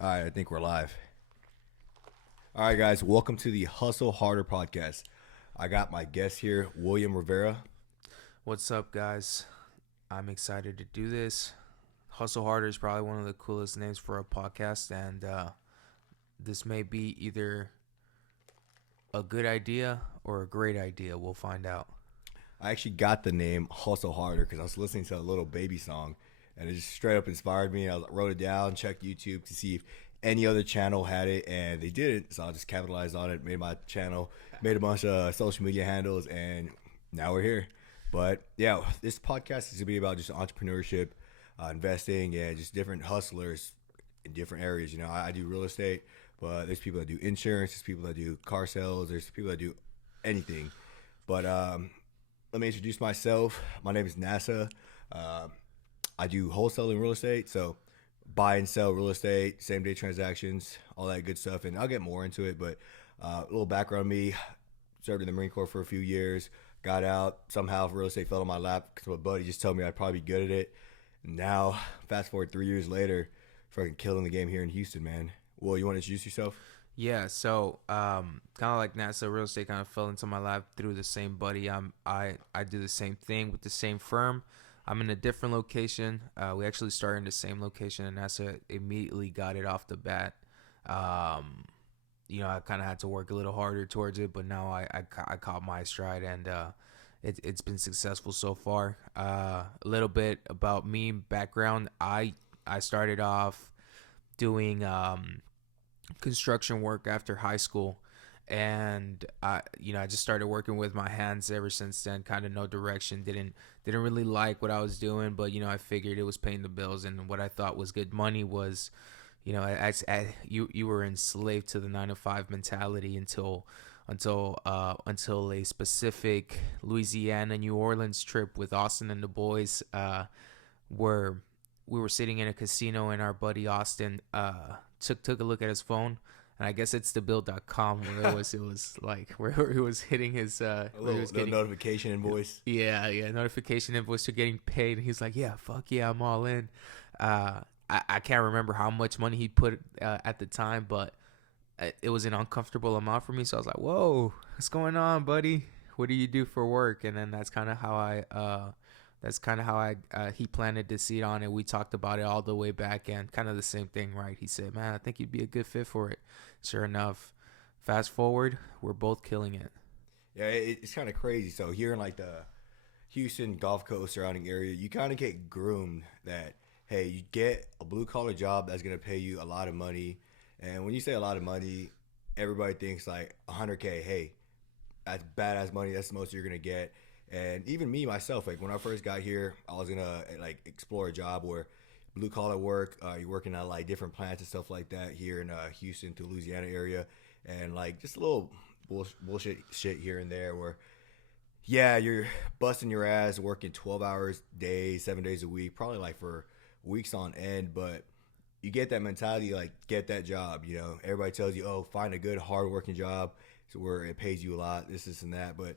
All right, I think we're live. All right, guys, welcome to the Hustle Harder podcast. I got my guest here, William Rivera. What's up, guys? I'm excited to do this. Hustle Harder is probably one of the coolest names for a podcast, and this may be either a good idea or a great idea. We'll find out. I actually got the name Hustle Harder because I was listening to a little baby song, and it just straight up inspired me. I wrote it down, checked YouTube to see if any other channel had it, and they didn't. So I just capitalized on it, made my channel, made a bunch of social media handles, and now we're here. But yeah, this podcast is gonna be about just entrepreneurship, investing, and just different hustlers in different areas. I do real estate, but there's people that do insurance, there's people that do car sales, there's people that do anything. But let me introduce myself. My name is NASA. Uh, I do wholesaling real estate, so buy and sell real estate, same day transactions, all that good stuff. And I'll get more into it, but a little background on me: served in the Marine Corps for a few years, got out. Somehow real estate fell on my lap because my buddy just told me I'd probably be good at it. And now, fast forward 3 years later, fucking killing the game here in Houston, man. Well, you want to introduce yourself? Yeah, so kind of like NASA, real estate kind of fell into my lap through the same buddy. I do the same thing with the same firm. I'm in a different location. We actually started in the same location, and NASA immediately got it off the bat. Um, I kind of had to work a little harder towards it, but now I caught my stride, and it's been successful so far. A little bit about me, background. I started off doing construction work after high school, and I just started working with my hands ever since then. Kind of no direction. Didn't really like what I was doing, but I figured it was paying the bills, and what I thought was good money was, you were enslaved to the 9 to 5 mentality until a specific Louisiana New Orleans trip with Austin and the boys, where we were sitting in a casino, and our buddy Austin took a look at his phone, and I guess it's thebill.com where it was like where he was hitting his A where he little, was little getting, notification invoice. yeah, notification invoice for getting paid, and he's like, yeah, fuck yeah, I'm all in. I can't remember how much money he put at the time, but it was an uncomfortable amount for me, so I was like, whoa, what's going on, buddy? What do you do for work? And then that's kind of how I he planted the seed on it. We talked about it all the way back, and kind of the same thing, right? He said, "Man, I think you'd be a good fit for it." Sure enough, fast forward, we're both killing it. Yeah, it's kind of crazy. So here in like the Houston Gulf Coast surrounding area, you kind of get groomed that hey, you get a blue collar job that's gonna pay you a lot of money, and when you say a lot of money, everybody thinks like 100K. Hey, that's badass money. That's the most you're gonna get. And even me myself, like when I first got here, I was gonna like explore a job where blue collar work. You're working at like different plants and stuff like that here in Houston to Louisiana area, and like just a little bullshit shit here and there where yeah, you're busting your ass working 12 hours days, 7 days a week, probably like for weeks on end, but you get that mentality like get that job. Everybody tells you, oh, find a good hard working job so where it pays you a lot, this and that, but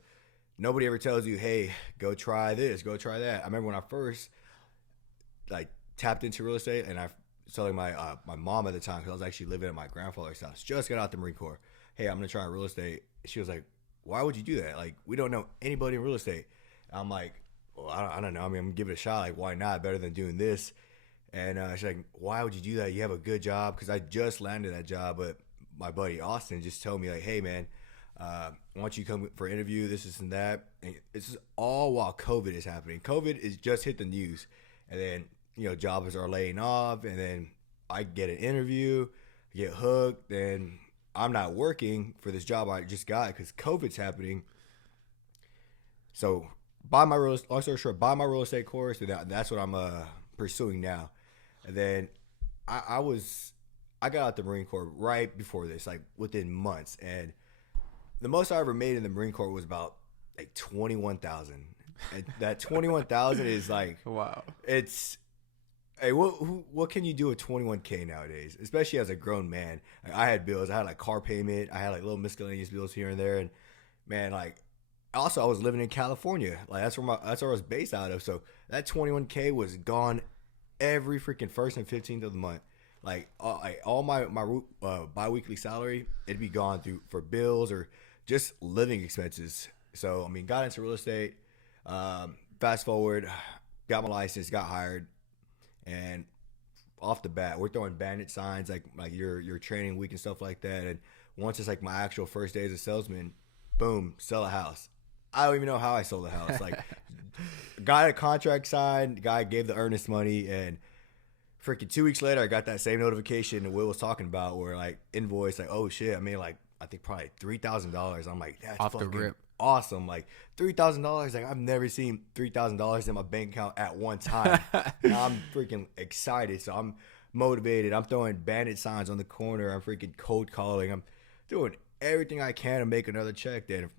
nobody ever tells you, hey, go try this, go try that. I remember when I first like tapped into real estate, and I was telling my mom at the time, because I was actually living at my grandfather's house, just got out the Marine Corps. Hey, I'm gonna try real estate. She was like, why would you do that? Like, we don't know anybody in real estate. And I'm like, well, I don't know. I mean, I'm gonna give it a shot. Like, why not? Better than doing this. And she's like, why would you do that? You have a good job. Because I just landed that job, but my buddy Austin just told me like, hey man, why don't you come for an interview? This and that. And this is all while COVID is happening. COVID is just hit the news, and then jobs are laying off, and then I get an interview, get hooked, then I'm not working for this job I just got because COVID's happening. So long story short, buy my real estate course, and that's what I'm pursuing now. And then I was I got out the Marine Corps right before this, like within months, and the most I ever made in the Marine Corps was about like 21,000. And that 21,000 is like Wow. it's hey, what can you do with 21K nowadays? Especially as a grown man. Like, I had bills. I had like car payment. I had like little miscellaneous bills here and there. And man, like also I was living in California. Like that's where I was based out of. So that 21K was gone every freaking first and 15th of the month. Like all my biweekly salary, it'd be gone through for bills or just living expenses. So I mean, got into real estate. Fast forward, got my license, got hired, and off the bat, we're throwing bandit signs like your training week and stuff like that. And once it's like my actual first day as a salesman, boom, sell a house. I don't even know how I sold the house. Like, got a contract signed, guy gave the earnest money, and freaking 2 weeks later, I got that same notification that Will was talking about, where like invoice, like, oh shit, I made like I think probably $3,000. I'm like, that's Off the fucking rip. awesome. Like $3,000, like I've never seen $3,000 in my bank account at one time. And I'm freaking excited, so I'm motivated. I'm throwing bandit signs on the corner. I'm freaking cold calling. I'm doing everything I can to make another check. Then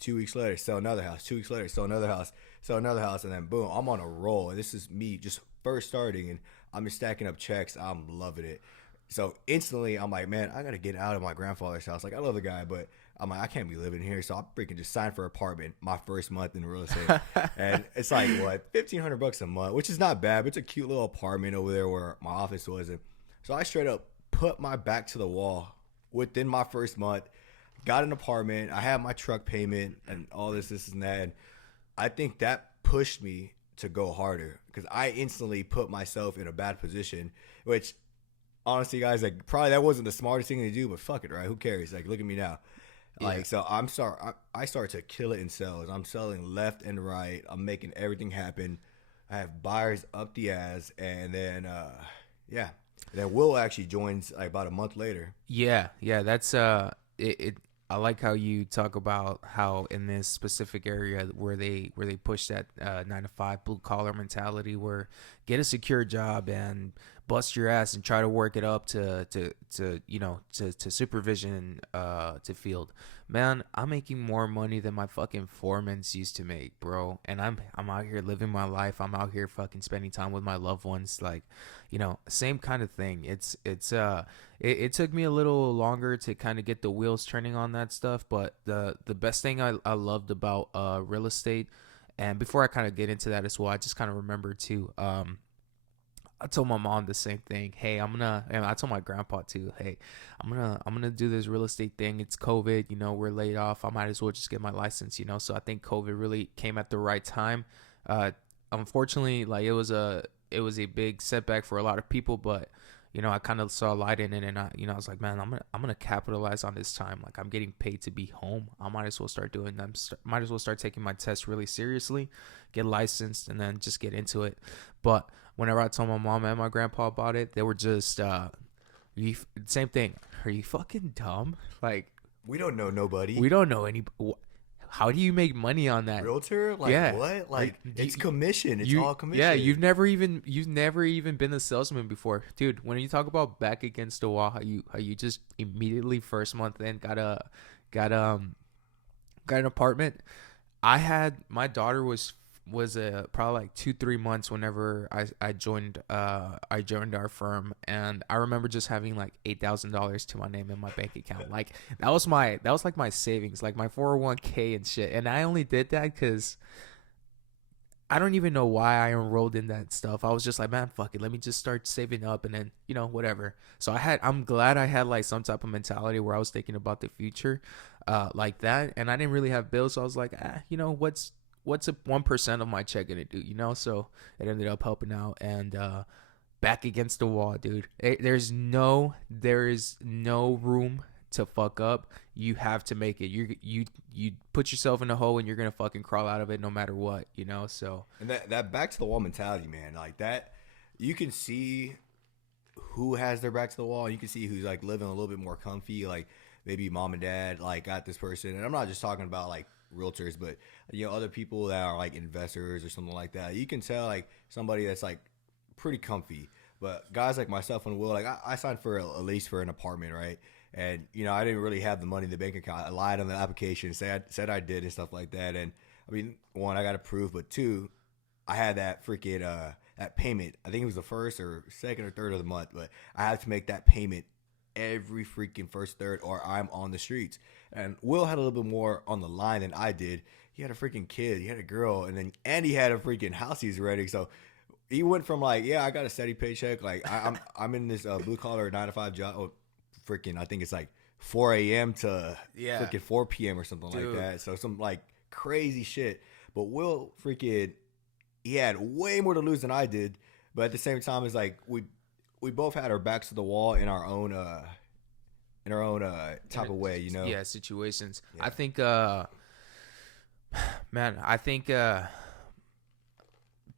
2 weeks later, sell another house. 2 weeks later, sell another house. Sell another house, and then boom, I'm on a roll. And this is me just first starting, and I'm just stacking up checks. I'm loving it. So instantly, I'm like, man, I gotta get out of my grandfather's house. Like, I love the guy, but I'm like, I can't be living here. So I freaking just signed for an apartment my first month in real estate, and it's like what, $1,500 a month, which is not bad. But it's a cute little apartment over there where my office was. And so I straight up put my back to the wall within my first month. Got an apartment. I had my truck payment and all this and that. And I think that pushed me to go harder because I instantly put myself in a bad position, which honestly, guys, like probably that wasn't the smartest thing to do, but fuck it, right? Who cares? Like, look at me now. Like, yeah. So I'm sorry. I start to kill it in sales. I'm selling left and right. I'm making everything happen. I have buyers up the ass, and then yeah, and then Will actually joins like about a month later. Yeah, that's it. I like how you talk about how in this specific area where they push that 9 to 5 blue collar mentality, where get a secure job and bust your ass and try to work it up to supervision to field. Man, I'm making more money than my fucking foremans used to make, bro. And I'm out here living my life. I'm out here fucking spending time with my loved ones. Like, same kind of thing. It took me a little longer to kind of get the wheels turning on that stuff, but the best thing I loved about real estate, and before I kind of get into that as well, I just kind of remember too, I told my mom the same thing. Hey, and I told my grandpa too. Hey, I'm gonna do this real estate thing. It's COVID, we're laid off. I might as well just get my license, So I think COVID really came at the right time. Unfortunately, like it was a big setback for a lot of people, but I kind of saw a light in it, and I was like, man, I'm gonna capitalize on this time. Like, I'm getting paid to be home. I might as well start doing them. Might as well start taking my test really seriously, get licensed, and then just get into it. But whenever I told my mom and my grandpa about it, they were just same thing. Are you fucking dumb? Like, we don't know nobody. We don't know any. How do you make money on that? Realtor? Like, yeah. What? Like, it's commission. It's all commission. Yeah, you've never even been a salesman before, dude. When you talk about back against the wall, how you just immediately first month in got an apartment. My daughter was probably like 2-3 months whenever I joined our firm, and I remember just having like $8,000 to my name in my bank account. Like that was like my savings, like my 401k and shit. And I only did that because I don't even know why I enrolled in that stuff. I was just like, man, fuck it, let me just start saving up, and then whatever. So I'm glad I had like some type of mentality where I was thinking about the future, like that. And I didn't really have bills, so I was like, what's a 1% of my check gonna do, So it ended up helping out. And back against the wall, dude. There is no room to fuck up. You have to make it. You put yourself in a hole and you're gonna fucking crawl out of it no matter what, So, and that back to the wall mentality, man, like that, you can see who has their back to the wall. You can see who's like living a little bit more comfy, like maybe mom and dad like got this person. And I'm not just talking about like realtors, but other people that are like investors or something like that. You can tell like somebody that's like pretty comfy. But guys like myself and Will, like I signed for a lease for an apartment, right? And I didn't really have the money in the bank account. I lied on the application, said I did and stuff like that. And I mean, one, I got approved, but two, I had that freaking that payment. I think it was the first or second or third of the month, but I had to make that payment every freaking first third or I'm on the streets. And Will had a little bit more on the line than I did. He had a freaking kid, he had a girl, and he had a freaking house he's renting. So he went from like, yeah, I got a steady paycheck. Like I'm in this blue collar 9 to 5 job. Oh, freaking, I think it's like 4 a.m. to Yeah. freaking 4 p.m. or something Dude. like that. So some like crazy shit. But Will freaking, he had way more to lose than I did. But at the same time, it's like we both had our backs to the wall in our own type of way, you know. Yeah, situations. Yeah. I think, man, I think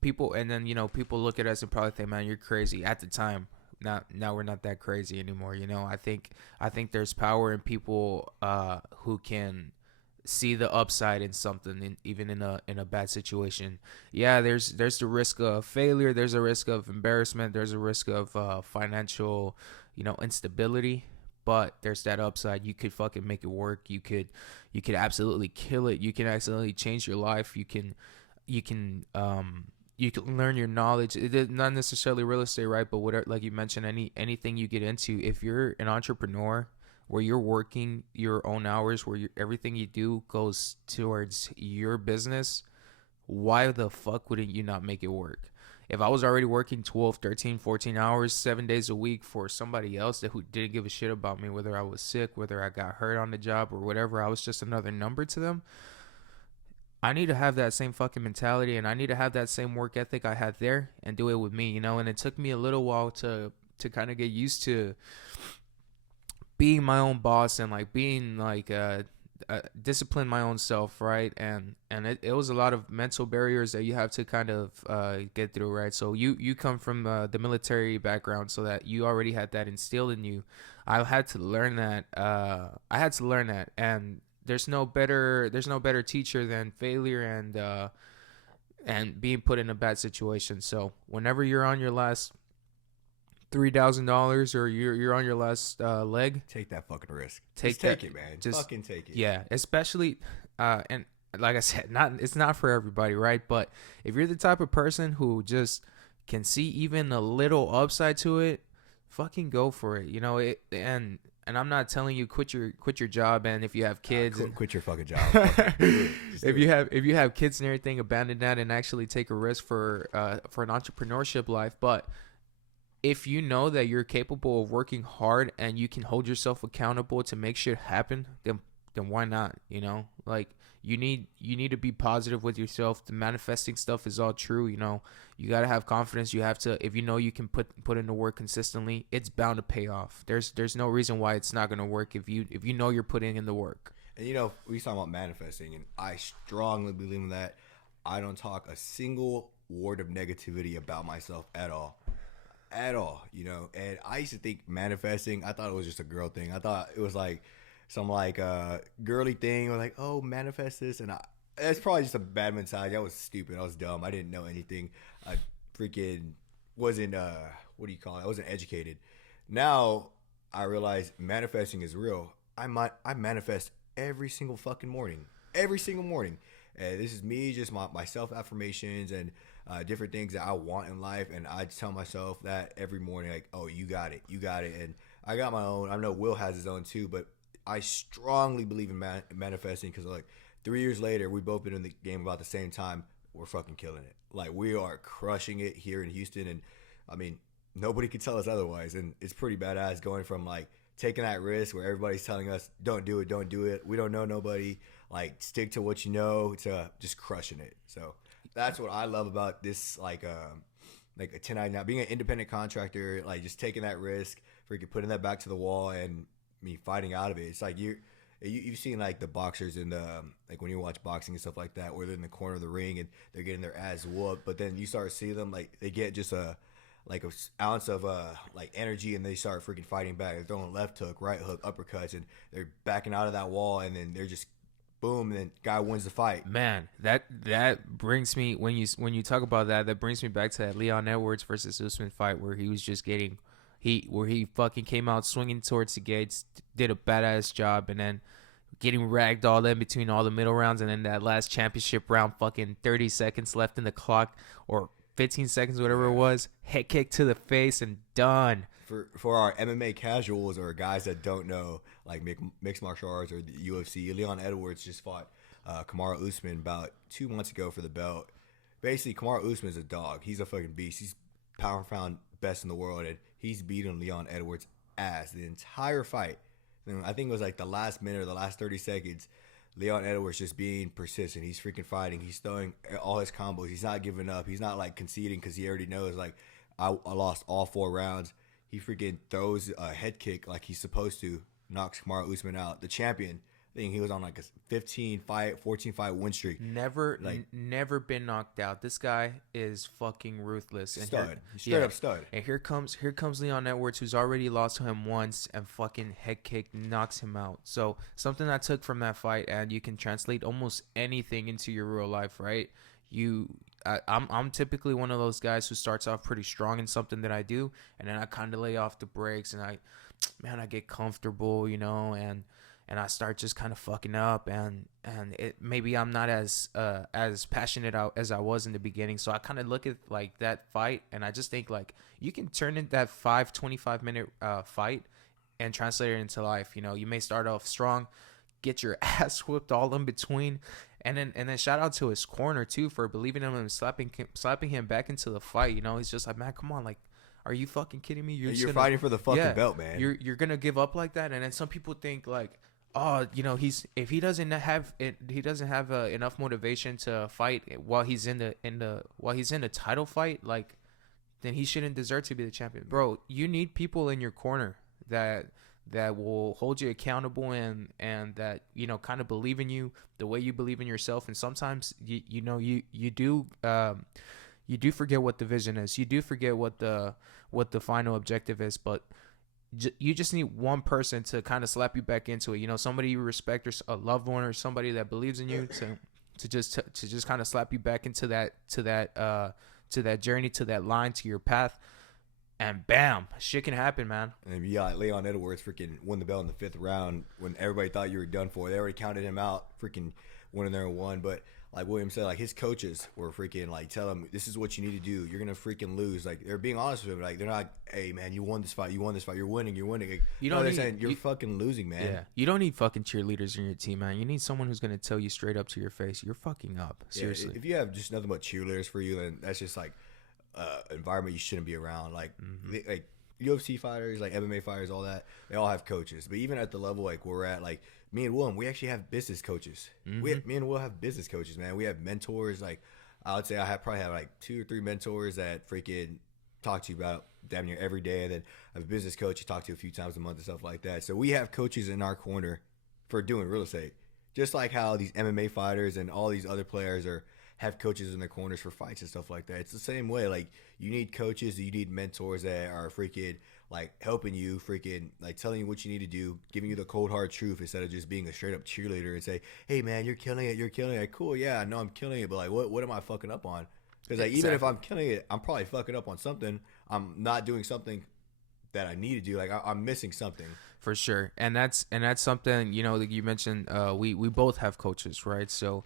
people, and then people look at us and probably think, man, you're crazy. At the time, now we're not that crazy anymore. I think there's power in people who can see the upside in something, even in a bad situation. Yeah, there's the risk of failure, there's a risk of embarrassment, there's a risk of financial instability, but there's that upside. You could fucking make it work. You could absolutely kill it. You can absolutely change your life. You can learn your knowledge. It is not necessarily real estate, right? But whatever, like you mentioned, anything you get into, if you're an entrepreneur where you're working your own hours, where everything you do goes towards your business, why the fuck wouldn't you not make it work? If I was already working 12, 13, 14 hours, 7 days a week for somebody else who didn't give a shit about me, whether I was sick, whether I got hurt on the job or whatever, I was just another number to them. I need to have that same fucking mentality, and I need to have that same work ethic I had there and do it with me, and it took me a little while to kind of get used to being my own boss and like being like discipline my own self, right? And it was a lot of mental barriers that you have to kind of get through, right? So you come from the military background, so that you already had that instilled in you. I had to learn that. And there's no better teacher than failure and being put in a bad situation. So whenever you're on your last $3,000 or you're on your last leg, Take that fucking risk. Take it, man. just Fucking take it. Yeah, especially and like I said, it's not for everybody, right? But if you're the type of person who just can see even a little upside to it, fucking go for it. And I'm not telling you quit your job, and if you have kids, quit your fucking job. If you have kids and everything, abandon that and actually take a risk for an entrepreneurship life. But if you know that you're capable of working hard and you can hold yourself accountable to make shit happen, then why not? Like you need to be positive with yourself. The manifesting stuff is all true. You got to have confidence. You have to, if you can put in the work consistently, it's bound to pay off. There's no reason why it's not going to work if you know you're putting in the work. And we talk about manifesting, and I strongly believe in that. I don't talk a single word of negativity about myself at all. And I used to think manifesting, I thought it was just a girl thing. I thought it was like some like girly thing, or like, oh, manifest this. And it's probably just a bad mentality. I was stupid. I was dumb. I didn't know anything. I freaking wasn't what do you call it? I wasn't educated. Now I realize manifesting is real. I manifest every single fucking morning. And this is me, just my self affirmations and different things that I want in life, and I tell myself that every morning, like, oh, you got it. And I got my own. I know Will has his own too, but I strongly believe in manifesting, because like 3 years later, we've both been in the game about the same time. We're fucking killing it. Like, we are crushing it here in Houston, and I mean, nobody can tell us otherwise, and it's pretty badass going from like taking that risk where everybody's telling us don't do it, we don't know nobody, like stick to what you know, to just crushing it. So that's what I love about this, like a 1099, being an independent contractor, like just taking that risk, freaking putting that back to the wall, and me fighting out of it. It's like you've seen like the boxers in the like when you watch boxing and stuff like that, where they're in the corner of the ring and they're getting their ass whooped, but then you start to see them, like they get just a ounce of like energy, and they start freaking fighting back. They're throwing left hook, right hook, uppercuts, and they're backing out of that wall, and then they're just boom, and then guy wins the fight. Man, that brings me, when you talk about that brings me back to that Leon Edwards versus Usman fight, where he was just getting where he fucking came out swinging towards the gates, did a badass job, and then getting ragged all in between all the middle rounds, and then that last championship round, fucking 30 seconds left in the clock, or 15 seconds, whatever it was, head kick to the face and done. For our MMA casuals or guys that don't know, like mixed martial arts or the UFC, Leon Edwards just fought Kamaru Usman about 2 months ago for the belt. basically Kamaru Usman is a dog. He's a fucking beast. He's power pound best in the world, and he's beating Leon Edwards' ass the entire fight. And I think it was like the last minute or the last 30 seconds. Leon Edwards just being persistent. He's freaking fighting. He's throwing all his combos. He's not giving up. He's not like conceding because he already knows like I lost all 4 rounds. He freaking throws a head kick like he's supposed to, knocks Kamaru Usman out. The champion, I think he was on like a 14 fight win streak. Never been knocked out. This guy is fucking ruthless. And stud. Straight up stud. And here comes Leon Edwards, who's already lost to him once, and fucking head kick knocks him out. So something I took from that fight, and you can translate almost anything into your real life, right? I'm typically one of those guys who starts off pretty strong in something that I do, and then I kind of lay off the brakes, and I get comfortable, you know, and I start just kind of fucking up, and maybe I'm not as passionate out as I was in the beginning. So I kind of look at like that fight, and I just think like you can turn in that 25 minute fight and translate it into life. You know, you may start off strong, get your ass whooped all in between. And then shout out to his corner too for believing in him and slapping him back into the fight. You know, he's just like, man, come on, like, are you fucking kidding me? You're fighting for the fucking belt, man. You're gonna give up like that? And then some people think like, oh, you know, if he doesn't have enough motivation to fight while he's in the title fight, like, then he shouldn't deserve to be the champion, bro. You need people in your corner that will hold you accountable and that, you know, kind of believe in you the way you believe in yourself. And sometimes you do forget what the vision is. You do forget what the final objective is, but you just need one person to kind of slap you back into it. You know, somebody you respect, or a loved one, or somebody that believes in you to just kind of slap you back into that journey, to that line, to your path. And bam, shit can happen, man. And yeah, Leon Edwards freaking won the belt in the 5th round when everybody thought you were done for. They already counted him out, freaking went in there and won. But like William said, like his coaches were freaking like, tell him this is what you need to do. You're gonna freaking lose. Like they're being honest with him. Like they're not, hey man, you won this fight. You're winning. Like, they're saying you're fucking losing, man. Yeah, you don't need fucking cheerleaders in your team, man. You need someone who's gonna tell you straight up to your face, you're fucking up. Seriously. Yeah, if you have just nothing but cheerleaders for you, then that's just like environment you shouldn't be around. Like like UFC fighters, like MMA fighters, all that, they all have coaches. But even at the level like we're at, like me and Willem, we actually have business coaches. Me and Will have business coaches, man. We have mentors. Like I would say I probably have like 2 or 3 mentors that freaking talk to you about damn near every day. And then I have a business coach you talk to a few times a month and stuff like that. So we have coaches in our corner for doing real estate. Just like how these MMA fighters and all these other players have coaches in their corners for fights and stuff like that. It's the same way. Like you need coaches, you need mentors that are freaking like helping you, freaking like telling you what you need to do, giving you the cold hard truth instead of just being a straight up cheerleader and say, hey man, you're killing it. Cool, yeah, I know I'm killing it, but like what am I fucking up on? Because like even if I'm killing it, I'm probably fucking up on something. I'm not doing something that I need to do. Like I'm missing something. For sure. And that's something, you know, that you mentioned, we both have coaches, right? So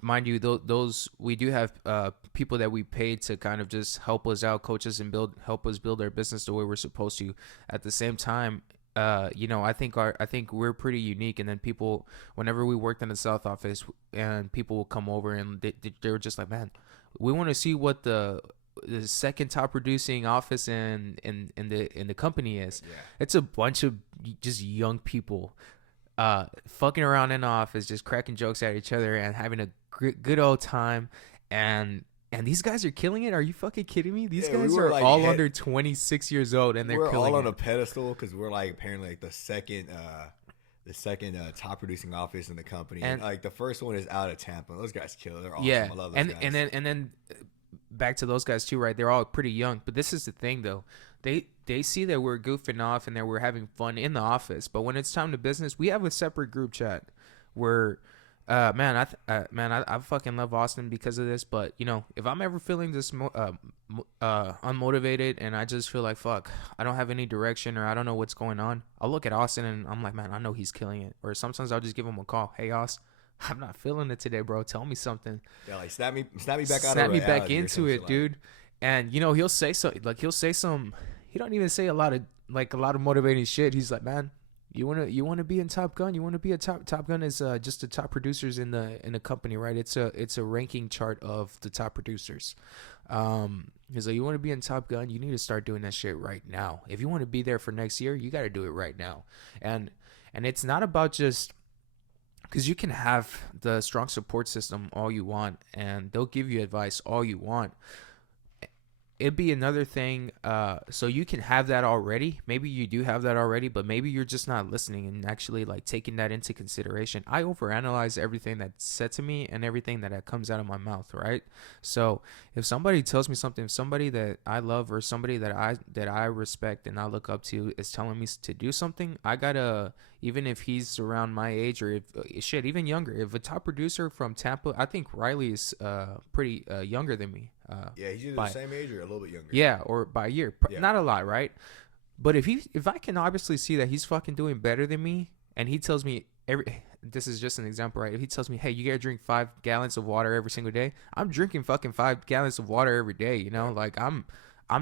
mind you, those we do have people that we pay to kind of just help us out, coaches, and help us build our business the way we're supposed to. At the same time, you know, I think we're pretty unique. And then people, whenever we worked in the South office, and people will come over and they were just like, man, we want to see what the second top producing office in the company is. Yeah. It's a bunch of just young people fucking around in the office, just cracking jokes at each other and having a good old time. And these guys are killing it. Are you fucking kidding me? These guys are like all under 26 years old, and we're all on a pedestal because we're like apparently like the second top producing office in the company. And like the first one is out of Tampa. Those guys kill. They're awesome. Yeah. I love those guys. And then back to those guys too, right? They're all pretty young. But this is the thing though. They see that we're goofing off and that we're having fun in the office. But when it's time to business, we have a separate group chat where I fucking love Austin because of this. But you know, if I'm ever feeling this unmotivated and I just feel like fuck, I don't have any direction or I don't know what's going on, I'll look at Austin and I'm like, man, I know he's killing it. Or sometimes I'll just give him a call. Hey, Austin, I'm not feeling it today, bro. Tell me something. Yeah, like snap me back out. Snap me back into it, dude. And you know, he'll say some. He don't even say a lot of motivating shit. He's like, man, You wanna be in Top Gun. You wanna be a Top Gun is just the top producers in the company, right? It's a ranking chart of the top producers. He's like, you want to be in Top Gun, you need to start doing that shit right now. If you want to be there for next year, you got to do it right now. And it's not about just because you can have the strong support system all you want, and they'll give you advice all you want. It'd be another thing, so you can have that already. Maybe you do have that already, but maybe you're just not listening and actually like taking that into consideration. I overanalyze everything that's said to me and everything that comes out of my mouth, right? So if somebody tells me something, if somebody that I love or somebody that I respect and I look up to is telling me to do something, I gotta, even if he's around my age or if even younger, if a top producer from Tampa, I think Riley is pretty younger than me. Yeah, he's either the same age or a little bit younger. Yeah, or by a year. Yeah. Not a lot, right? But if I can obviously see that he's fucking doing better than me, and he tells me this is just an example, right? If he tells me, hey, you gotta drink 5 gallons of water every single day, I'm drinking fucking 5 gallons of water every day. You know, like I'm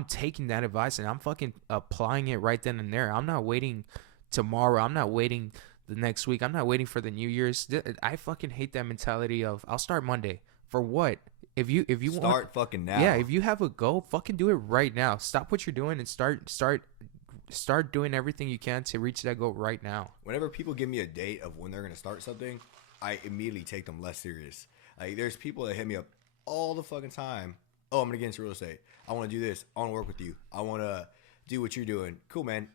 taking that advice and I'm fucking applying it right then and there. I'm not waiting tomorrow. I'm not waiting the next week. I'm not waiting for the New Year's. I fucking hate that mentality of I'll start Monday. For what? If you start fucking now. Yeah, if you have a goal, fucking do it right now. Stop what you're doing and start doing everything you can to reach that goal right now. Whenever people give me a date of when they're gonna start something, I immediately take them less serious. Like there's people that hit me up all the fucking time. Oh, I'm gonna get into real estate. I want to do this. I want to work with you. I want to do what you're doing. Cool, man.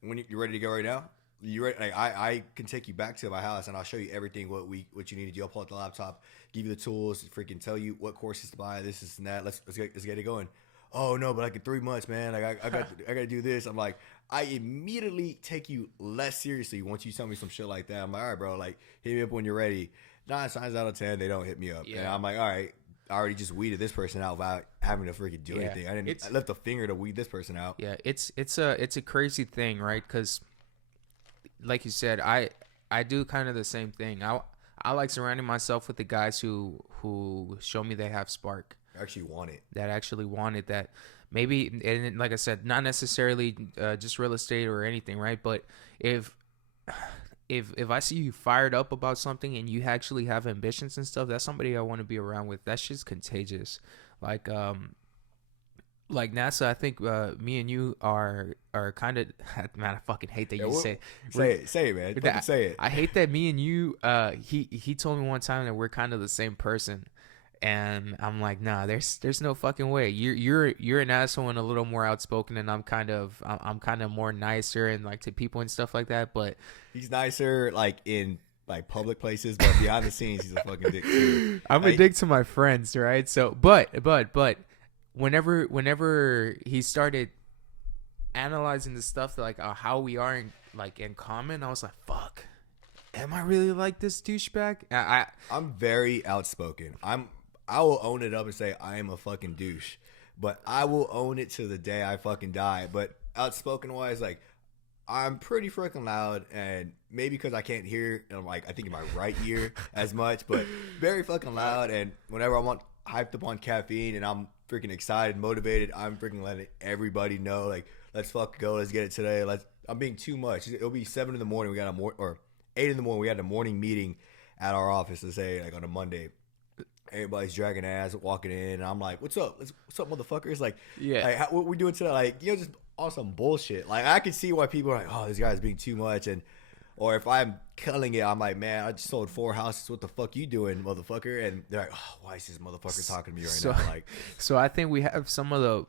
When you ready to go right now? You ready? Like, I can take you back to my house and I'll show you everything what you need to do. I'll pull out the laptop, give you the tools, freaking tell you what courses to buy, this and that. Let's get it going. Oh no, but like in 3 months, man, like I got to do this. I'm like, I immediately take you less seriously once you tell me some shit like that. I'm like, all right, bro, like hit me up when you're ready. 9 times out of 10, they don't hit me up. Yeah. And I'm like, all right, I already just weeded this person out without having to freaking do anything. I left a finger to weed this person out. Yeah, it's a crazy thing, right? Because like you said, I do kind of the same thing. I like surrounding myself with the guys who show me they have spark. Actually want it. That actually want it. That maybe, and like I said, not necessarily just real estate or anything, right? But if I see you fired up about something and you actually have ambitions and stuff, that's somebody I want to be around with. That's just contagious. Like NASA, I think me and you are kind of, man, I fucking hate that you say it, man. Fucking say it. I hate that me and you, he told me one time that we're kind of the same person. And I'm like, nah, there's no fucking way. You're an asshole and a little more outspoken, and I'm kind of more nicer and like to people and stuff like that. But he's nicer like in like public places, but behind the scenes, he's a fucking dick too. I'm a dick to my friends, right? So, but whenever he started analyzing the stuff like how we are in common, I was like, fuck, am I really like this douchebag? I'm very outspoken. I will own it up and say I am a fucking douche, but I will own it to the day I fucking die. But outspoken wise, like I'm pretty freaking loud, and maybe because I can't hear, like I think in my right ear as much, but very fucking loud. And whenever I'm hyped up on caffeine and I'm freaking excited, motivated, I'm freaking letting everybody know, like, let's fucking go, let's get it today. I'm being too much. It'll be 7 in the morning. We got or 8 in the morning. We had a morning meeting at our office to say like on a Monday. Everybody's dragging ass, walking in, and I'm like, "What's up? What's up, motherfuckers?" Like, yeah, like what we doing today? Like, just on some bullshit. Like, I can see why people are like, "Oh, this guy's being too much," or if I'm killing it, I'm like, "Man, I just sold 4 houses. What the fuck you doing, motherfucker?" And they're like, "Oh, why is this motherfucker talking to me right now?" Like, so I think we have some of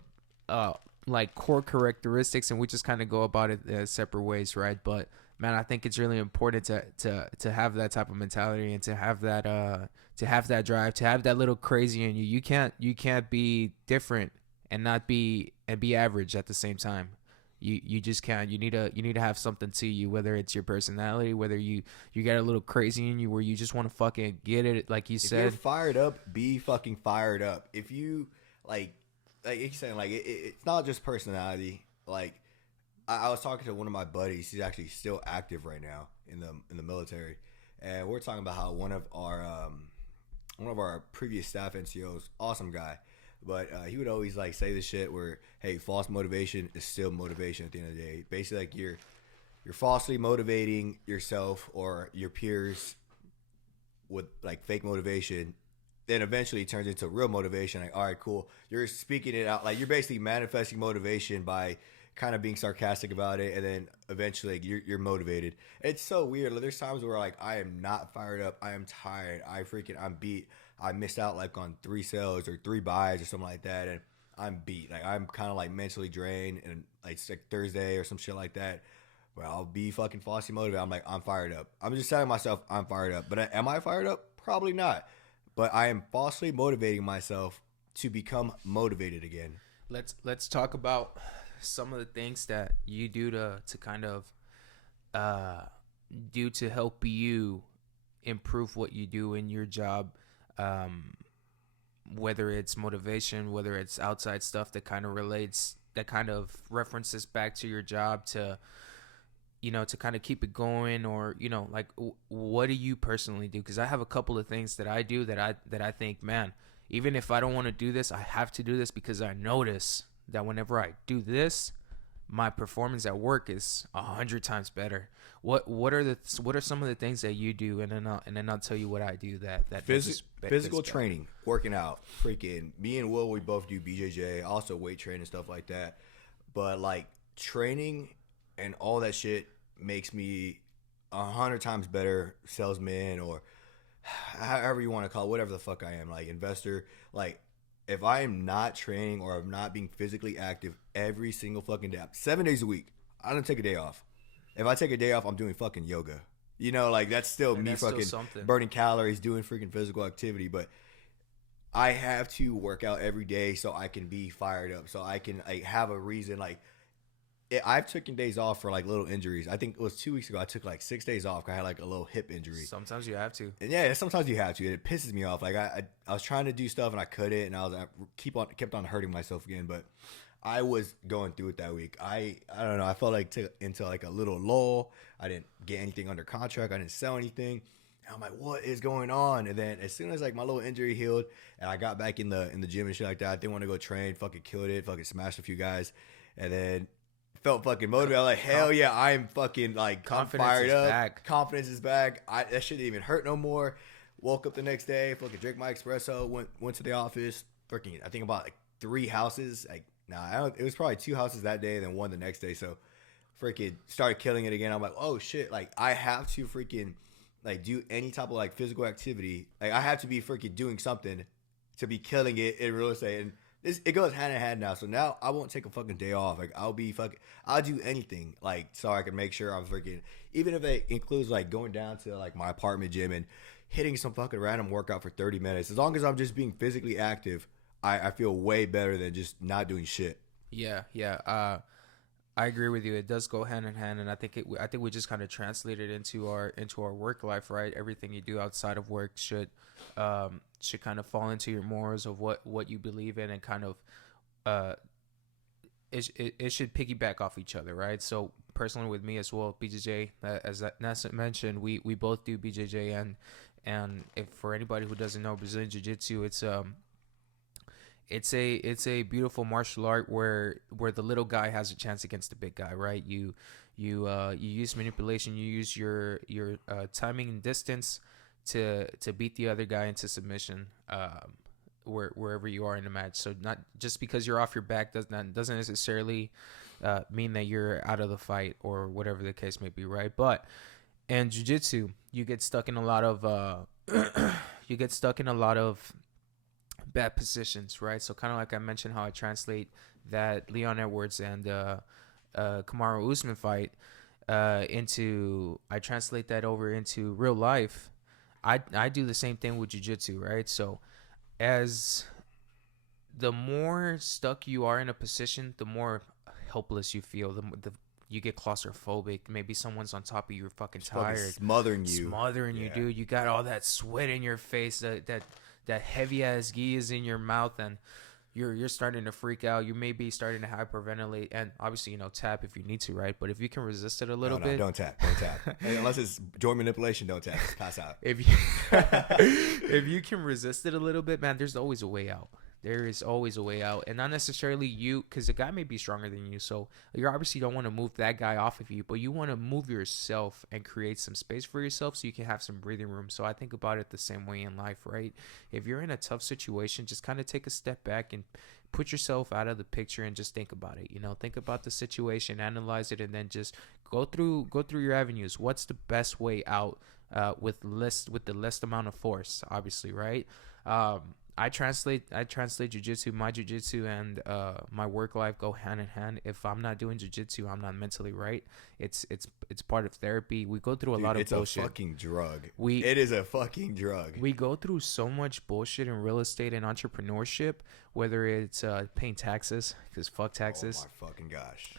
the like core characteristics, and we just kind of go about it separate ways, right? But man, I think it's really important to have that type of mentality and to have that drive, to have that little crazy in you. You can't be different and not be average at the same time. You just can't. You need to have something to you, whether it's your personality, whether you get a little crazy in you where you just want to fucking get it, like you said. If you're fired up, be fucking fired up. If you like you're saying, like it's not just personality. Like I was talking to one of my buddies. He's actually still active right now in the military, and we're talking about how one of our previous staff NCOs, awesome guy, but he would always like say this shit where, hey, false motivation is still motivation at the end of the day. Basically, like you're you're falsely motivating yourself or your peers with like fake motivation, then eventually it turns into real motivation. Like, all right, cool. You're speaking it out. Like, you're basically manifesting motivation by kind of being sarcastic about it, and then eventually like, you're motivated. It's so weird. Like, there's times where like I am not fired up. I am tired. I'm beat. I missed out like on 3 sales or 3 buys or something like that, and I'm beat. Like, I'm kind of like mentally drained, and like it's like Thursday or some shit like that. Where I'll be fucking falsely motivated. I'm like, I'm fired up. I'm just telling myself I'm fired up. But am I fired up? Probably not. But I am falsely motivating myself to become motivated again. Let's talk about some of the things that you do to kind of do to help you improve what you do in your job, whether it's motivation, whether it's outside stuff that kind of references back to your job to to kind of keep it going, or like what do you personally do? Because I have a couple of things that I do that I think, man, even if I don't want to do this, I have to do this because I notice that whenever I do this, my performance at work is 100 times better. What are some of the things that you do, and then I'll tell you what I do that physical training, working out. Freaking me and Will, we both do BJJ, also weight training and stuff like that. But like training and all that shit makes me 100 times better salesman, or however you want to call it, whatever the fuck I am, like investor. Like, if I am not training or I'm not being physically active every single fucking day, 7 days a week, I don't take a day off. If I take a day off, I'm doing fucking yoga. Like that's still me fucking burning calories, doing freaking physical activity. But I have to work out every day so I can be fired up, so I can like have a reason. Like, I've taken days off for like little injuries. I think it was 2 weeks ago. I took like 6 days off. I had like a little hip injury. Sometimes you have to. And yeah, sometimes you have to. And it pisses me off. Like I was trying to do stuff and I couldn't, and I kept on hurting myself again. But I was going through it that week. I don't know. I felt like into like a little lull. I didn't get anything under contract. I didn't sell anything. And I'm like, what is going on? And then as soon as like my little injury healed and I got back in the gym and shit like that, I didn't want to go train. Fucking killed it. Fucking smashed a few guys, and then felt fucking motivated. I was like, hell yeah, I'm fucking like fired up. Back. Confidence is back. That shit didn't even hurt no more. Woke up the next day, fucking drank my espresso, went to the office. Freaking, I think about like 3 houses. Like, it was probably 2 houses that day and then 1 the next day. So freaking started killing it again. I'm like, oh shit, like I have to freaking like do any type of like physical activity. Like I have to be freaking doing something to be killing it in real estate. And it goes hand in hand now. So now I won't take a fucking day off. Like I'll do anything like so I can make sure I'm freaking, even if it includes like going down to like my apartment gym and hitting some fucking random workout for 30 minutes. As long as I'm just being physically active, I feel way better than just not doing shit. Yeah. I agree with you. It does go hand in hand, and I think we just kind of translate it into our work life, right? Everything you do outside of work should kind of fall into your morals of what you believe in, and kind of it should piggyback off each other, right? So personally with me as well, BJJ, as Nasa mentioned, we both do BJJ, and if for anybody who doesn't know Brazilian Jiu-Jitsu, it's a beautiful martial art where the little guy has a chance against the big guy, right? You use manipulation, you use your timing and distance to beat the other guy into submission, wherever you are in the match. So not just because you're off your back doesn't necessarily mean that you're out of the fight or whatever the case may be, right? But in jiu-jitsu, you get stuck in a lot of bad positions, right? So kind of like I mentioned how I translate that Leon Edwards and Kamaru Usman fight I translate that over into real life. I do the same thing with jiu-jitsu, right? So as the more stuck you are in a position, the more helpless you feel, the you get claustrophobic. Maybe someone's on top of you, you're fucking tired, smothering you, dude. You got all that sweat in your face, that heavy ass gi is in your mouth, and you're starting to freak out. You may be starting to hyperventilate, and obviously, tap if you need to, right? But if you can resist it a little bit, don't tap. Hey, unless it's joint manipulation, don't tap. Pass out. If you can resist it a little bit, man, there's always a way out. There is always a way out, and not necessarily you, because the guy may be stronger than you. So you obviously don't want to move that guy off of you, but you want to move yourself and create some space for yourself so you can have some breathing room. So I think about it the same way in life, right? If you're in a tough situation, just kind of take a step back and put yourself out of the picture and just think about it. Think about the situation, analyze it, and then just go through your avenues. What's the best way out with the least amount of force, obviously, right? I translate jujitsu. My jujitsu and my work life go hand in hand. If I'm not doing jujitsu, I'm not mentally right. It's part of therapy. We go through a lot of bullshit. It's a fucking drug. It is a fucking drug. We go through so much bullshit in real estate and entrepreneurship, whether it's paying taxes, because fuck taxes. Oh my fucking gosh.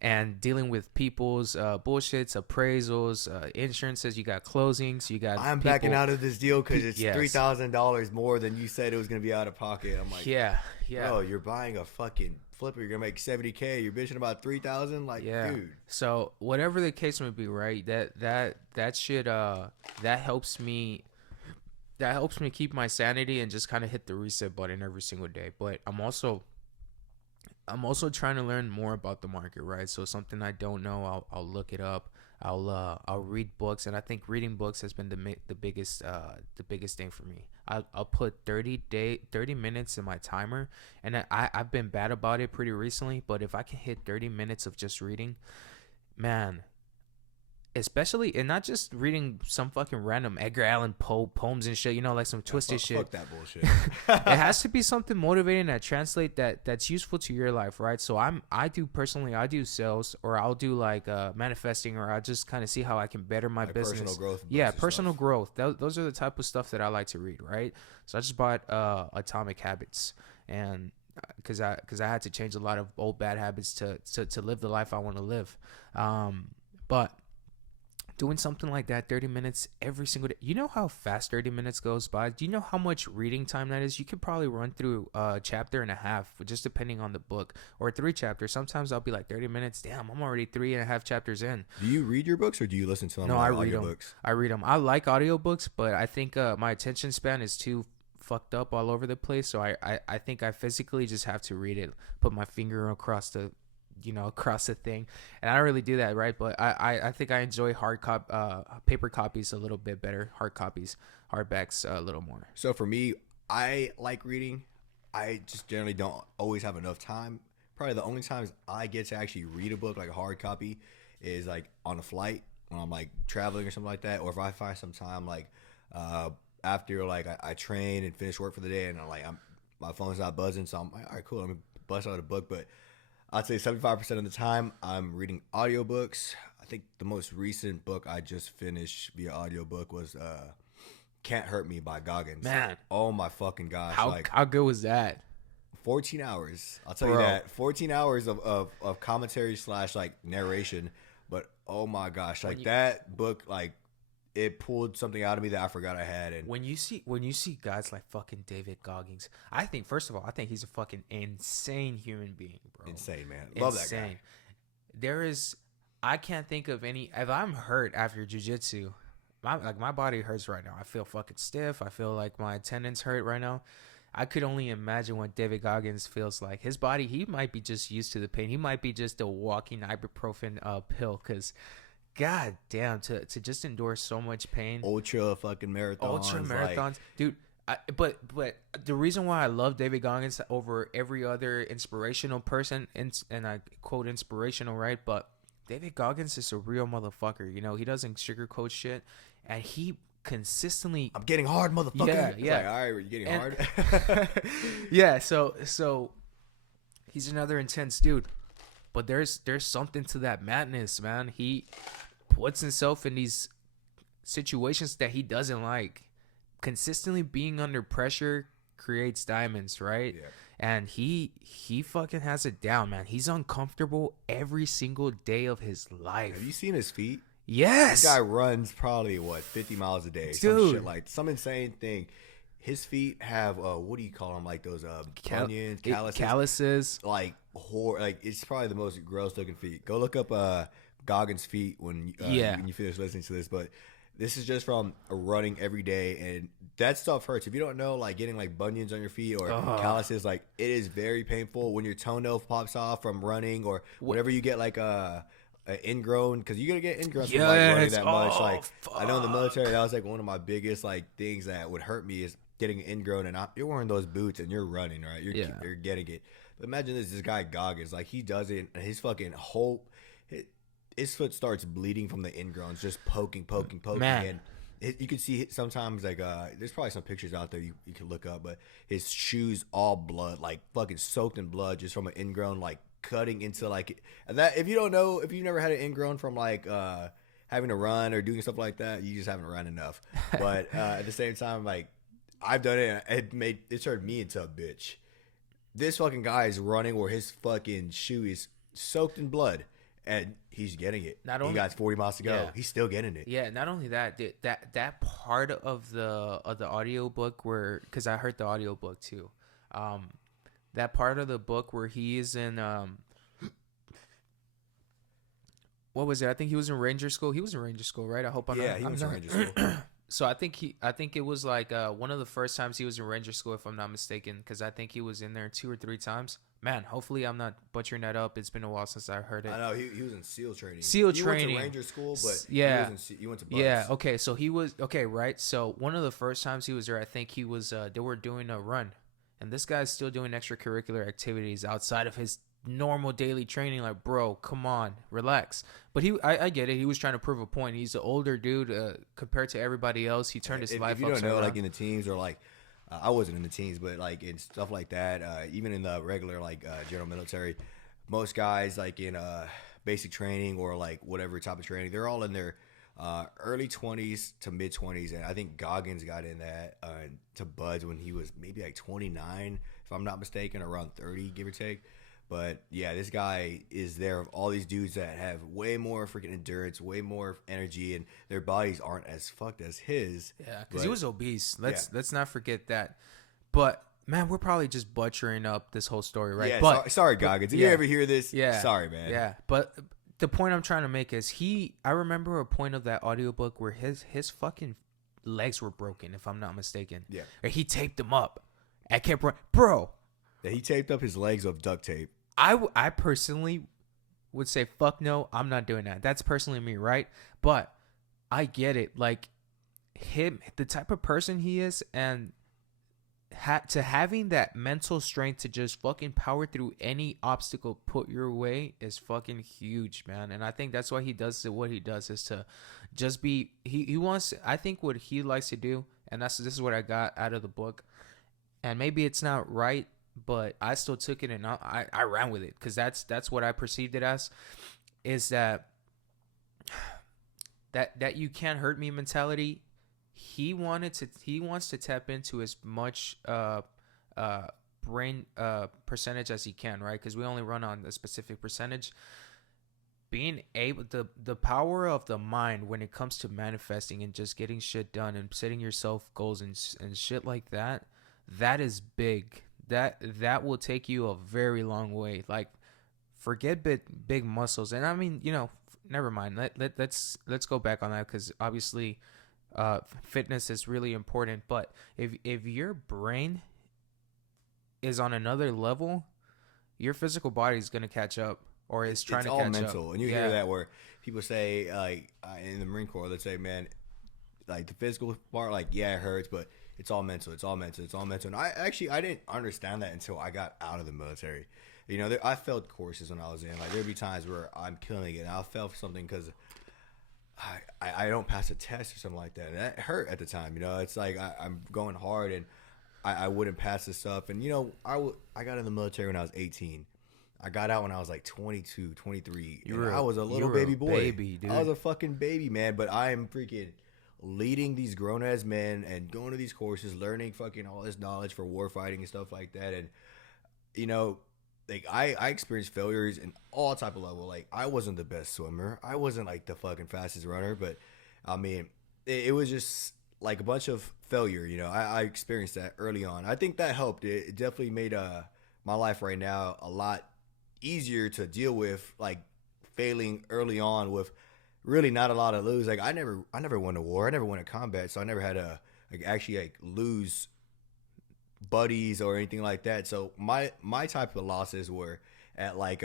And dealing with people's bullshits, appraisals, insurances. You got closings. You got. I'm backing out of this deal because it's $3,000 more than you said it was gonna be out of pocket. I'm like, yeah. Bro, you're buying a fucking flipper. You're gonna make $70K. You're bitching about $3,000. Like, dude. So whatever the case may be, right? That shit that helps me. That helps me keep my sanity and just kind of hit the reset button every single day. But I'm also trying to learn more about the market, right? So something I don't know, I'll look it up. I'll read books, and I think reading books has been the biggest thing for me. I'll put 30 minutes in my timer, and I've been bad about it pretty recently. But if I can hit 30 minutes of just reading, man. Especially, and not just reading some fucking random Edgar Allan Poe poems and shit, like some twisted shit. Fuck that bullshit. It has to be something motivating that's useful to your life, right? So I do sales, or I'll do like manifesting, or I'll just kind of see how I can better my business. Personal growth. Yeah, personal growth. Those are the type of stuff that I like to read, right? So I just bought Atomic Habits, and because I had to change a lot of old bad habits to live the life I want to live, but. Doing something like that, 30 minutes every single day. You know how fast 30 minutes goes by? Do you know how much reading time that is? You could probably run through a chapter and a half, just depending on the book, or 3 chapters. Sometimes I'll be like 30 minutes. Damn, I'm already 3.5 chapters in. Do you read your books or do you listen to them? No, I read them. I read them. I like audiobooks, but I think my attention span is too fucked up all over the place. So I think I physically just have to read it, put my finger across the thing, and I don't really do that, right? But I think I enjoy paper copies a little bit better, hardbacks a little more. So for me, I like reading. I just generally don't always have enough time. Probably the only times I get to actually read a book, like a hard copy, is like on a flight when I'm like traveling or something like that, or if I find some time like after like I train and finish work for the day, and my phone's not buzzing, so I'm like, all right, cool, let me bust out a book. But I'd say 75% of the time I'm reading audiobooks. I think the most recent book I just finished via audiobook was Can't Hurt Me by Goggins. Man. Oh my fucking gosh. How good was that? 14 hours. I'll tell you that. 14 hours of commentary / like narration. But oh my gosh. That book, like, it pulled something out of me that I forgot I had. And when you see guys like fucking David Goggins, I think he's a fucking insane human being, bro. Insane, man. Love that guy. I can't think of any. If I'm hurt after jiu-jitsu, my body hurts right now. I feel fucking stiff. I feel like my tendons hurt right now. I could only imagine what David Goggins feels like. His body, he might be just used to the pain. He might be just a walking ibuprofen pill, because God damn, to just endure so much pain. Ultra marathons. Dude. But the reason why I love David Goggins over every other inspirational person, and I quote inspirational, right? But David Goggins is a real motherfucker. He doesn't sugarcoat shit, and he consistently. I'm getting hard, motherfucker. Yeah. Like, all right, you're getting hard. Yeah. So he's another intense dude, but there's something to that madness, man. He puts himself in these situations that he doesn't like. Consistently being under pressure creates diamonds, right? Yeah. And he fucking has it down, man. He's uncomfortable every single day of his life. Have you seen his feet? Yes. This guy runs probably 50 miles a day. Dude. Some shit, like some insane thing. His feet have what do you call them? Like those bunions, calluses. Like it's probably the most gross looking feet. Go look up Goggins' feet when you finish listening to this. But This is just from running every day, and that stuff hurts. If you don't know, like getting like bunions on your feet or calluses, like it is very painful when your toenail pops off from running, or whenever you get like a ingrown, because you're gonna get ingrown from like running that much. Like I know in the military, that was like one of my biggest like things that would hurt me is getting ingrown, and you're wearing those boots and you're running, right? You're getting it. But imagine this guy Goggins, like he does it, and his fucking whole his foot starts bleeding from the ingrowns, just poking, Man. and you can see sometimes like there's probably some pictures out there you can look up, but his shoes all blood, like fucking soaked in blood, just from an ingrown, like cutting into like, and that if you don't know, if you've never had an ingrown from like having to run or doing stuff like that, you just haven't run enough. But at the same time, like I've done it, and it turned me into a bitch. This fucking guy is running where his fucking shoe is soaked in blood. And he's getting it. He got 40 miles to go. Yeah. He's still getting it. Yeah. Not only that, that part of the audio book where, because I heard the audio book too, that part of the book where he is in what was it? I think he was in Ranger School. He was in Ranger School, right? I hope I'm not. Yeah, he was in Ranger School. So I think it was like one of the first times he was in Ranger School, if I'm not mistaken, because I think he was in there 2 or 3 times. Man, hopefully I'm not butchering that up. It's been a while since I heard it. I know he was in SEAL training. He went to Ranger School, but yeah, he went to BUD/S. Yeah. Okay, so he was right. So one of the first times he was there, I think he was. They were doing a run, and this guy's still doing extracurricular activities outside of his normal daily training. Like, bro, come on, relax. But I get it. He was trying to prove a point. He's an older dude compared to everybody else. He turned his life. If you don't know, like in the teams or like. I wasn't in the teams, but like in stuff like that, even in the regular like general military, most guys like in basic training or like whatever type of training, they're all in their early 20s to mid 20s, and I think Goggins got in that to BUD/S when he was maybe like 29, if I'm not mistaken, around 30, give or take. But yeah, this guy is there of all these dudes that have way more freaking endurance, way more energy, and their bodies aren't as fucked as his. Yeah, because he was obese. Let's not forget that. But man, we're probably just butchering up this whole story, right? Yeah, but sorry, Goggins. If you ever hear this, sorry, man. Yeah, but the point I'm trying to make is I remember a point of that audiobook where his fucking legs were broken, if I'm not mistaken. Yeah. Or he taped them up. I kept running. Bro. Yeah, he taped up his legs with duct tape. I personally would say, fuck no, I'm not doing that. That's personally me, right? But I get it. Like, him, the type of person he is, and to having that mental strength to just fucking power through any obstacle put your way is fucking huge, man. And I think that's why he does what he does, is to just be, he wants, I think what he likes to do, and this is what I got out of the book, and maybe it's not right, but I still took it and I ran with it, because that's what I perceived it as, is that you can't hurt me mentality. He wants to tap into as much brain percentage as he can, right? Because we only run on a specific percentage. Being able, the power of the mind when it comes to manifesting and just getting shit done and setting yourself goals and shit like that, that is big. That will take you a very long way. Like, forget big muscles. And I mean, never mind. Let's go back on that, because obviously fitness is really important. But if your brain is on another level, your physical body is going to catch up, or is trying to catch up. It's all mental. And you hear that where people say, like, in the Marine Corps, let's say, man, like the physical part, like, yeah, it hurts, but it's all mental. It's all mental. It's all mental. And I didn't understand that until I got out of the military. I failed courses when I was in. Like, there'd be times where I'm killing it, and I'll fail for something because I don't pass a test or something like that. And that hurt at the time. It's like I'm going hard, and I wouldn't pass this stuff. And, I got in the military when I was 18. I got out when I was like 22, 23. I was a little baby boy. Baby, dude. I was a fucking baby, man. But I am freaking leading these grown-ass men and going to these courses, learning fucking all this knowledge for war fighting and stuff like that. And, like, I experienced failures in all type of level. Like, I wasn't the best swimmer. I wasn't, like, the fucking fastest runner. But, I mean, it was just, like, a bunch of failure, I experienced that early on. I think that helped. It definitely made my life right now a lot easier to deal with, like, failing early on with really not a lot of lose. Like I never won a war. I never won a combat, so I never had to like actually like lose buddies or anything like that. So my type of losses were at like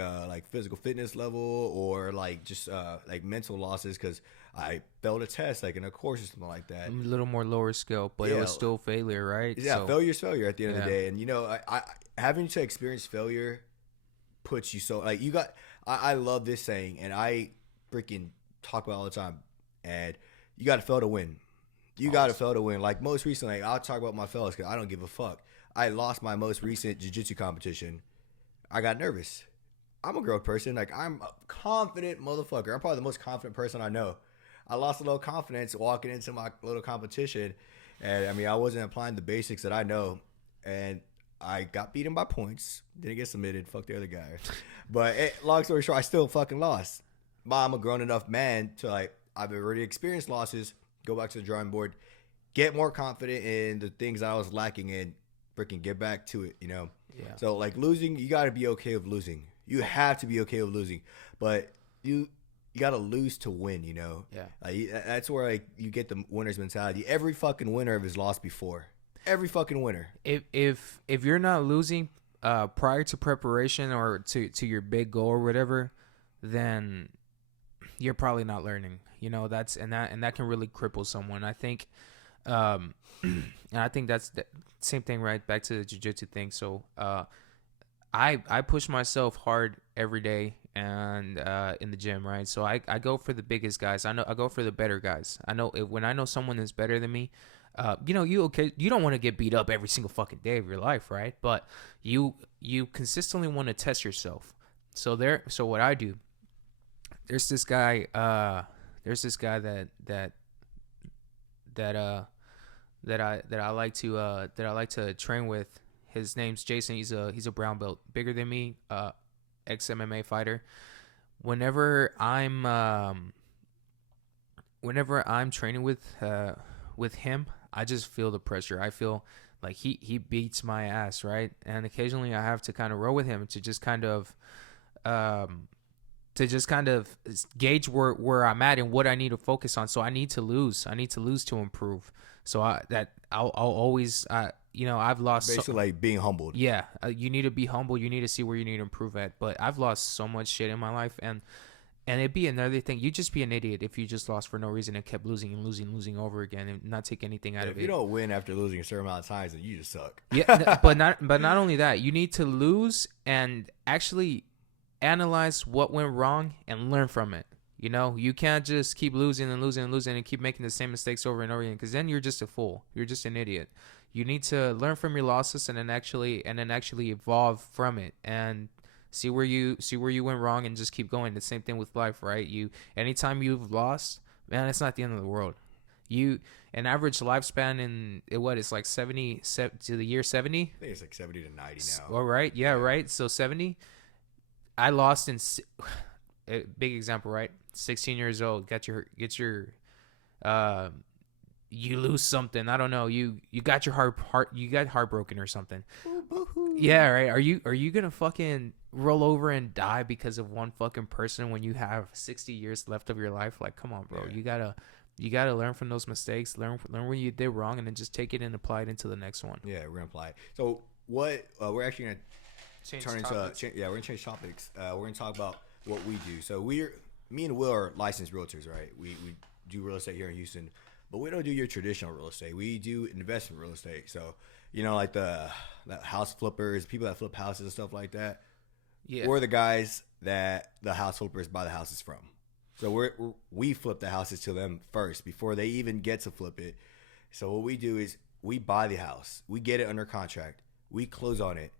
physical fitness level or like just like mental losses because I failed a test like in a course or something like that. A little more lower scale, but it Yeah, was still failure, right? yeah, So failure's failure at the end of the yeah, day. And you know, I having to experience failure puts you so like you got. I love this saying, and I freaking talk about it all the time. And you got to fail to win. You got to always. fail to win. Like most recently, like, I'll talk about my fails because I don't give a fuck. I lost my most recent jiu-jitsu competition. I got nervous. I'm a growth person. Like I'm a confident motherfucker. I'm probably the most confident person I know. I lost a little confidence walking into my little competition, and I mean I wasn't applying the basics that I know, and I got beaten by points. Didn't get submitted. Fuck the other guy. But long story short, I still fucking lost. But I'm a grown enough man to like I've already experienced losses. Go back to the drawing board, get more confident in the things that I was lacking in, freaking get back to it. You know. Yeah. So like losing, you got to be okay with losing. You have to be okay with losing, but you got to lose to win. You know. Yeah. Like that's where like you get the winner's mentality. Every fucking winner has lost before. Every fucking winner. If you're not losing prior to preparation or to your big goal or whatever, then you're probably not learning. You know, that can really cripple someone. I think and I think that's the same thing right back to the jiu-jitsu thing. So I push myself hard every day and in the gym, right? So I go for the biggest guys. I go for the better guys. I know when I know someone is better than me, you don't want to get beat up every single fucking day of your life, right? But you consistently want to test yourself. So what I do, there's this guy that I like to train with. His name's Jason. He's a brown belt, bigger than me, ex MMA fighter. Whenever I'm training with him, I just feel the pressure. I feel like he beats my ass, right? And occasionally I have to kind of roll with him to just kind of gauge where I'm at and what I need to focus on. So I need to lose. I need to lose to improve. So I'll always I've lost Basically, like being humbled. yeah, you need to be humble. You need to see where you need to improve at. But I've lost so much shit in my life, and it'd be another thing. You'd just be an idiot if you just lost for no reason and kept losing and losing over again and not take anything out of If it. you don't win after losing a certain amount of times, then you just suck. Yeah, but not only that, you need to lose and actually analyze what went wrong and learn from it. You know, you can't just keep losing and losing and losing and keep making the same mistakes over and over again, because then you're just a fool. You're just an idiot. You need to learn from your losses and then actually evolve from it and see where you went wrong and just keep going. The same thing with life, right? Anytime you've lost, man, it's not the end of the world. An average lifespan it's like 70 to the year 70. I think it's like 70 to 90 now. All right, yeah, right. So 70. I lost in a big example, right? 16 years old, get your you lose something. I don't know. You got your heart you got heartbroken or something. Yeah, right. Are you gonna fucking roll over and die because of one fucking person when you have 60 years left of your life? Like, come on, bro. Yeah. You gotta learn from those mistakes. Learn what you did wrong, and then just take it and apply it into the next one. Yeah, we're gonna apply it. So what we're actually gonna Change turn topics. into we're gonna change topics. We're gonna talk about what we do. So me and Will are licensed realtors, right? We do real estate here in Houston, but we don't do your traditional real estate. We do investment real estate. So like the house flippers, people that flip houses and stuff like that. Yeah. We're the guys that the house flippers buy the houses from. So we flip the houses to them first before they even get to flip it. So what we do is we buy the house, we get it under contract, we close on it.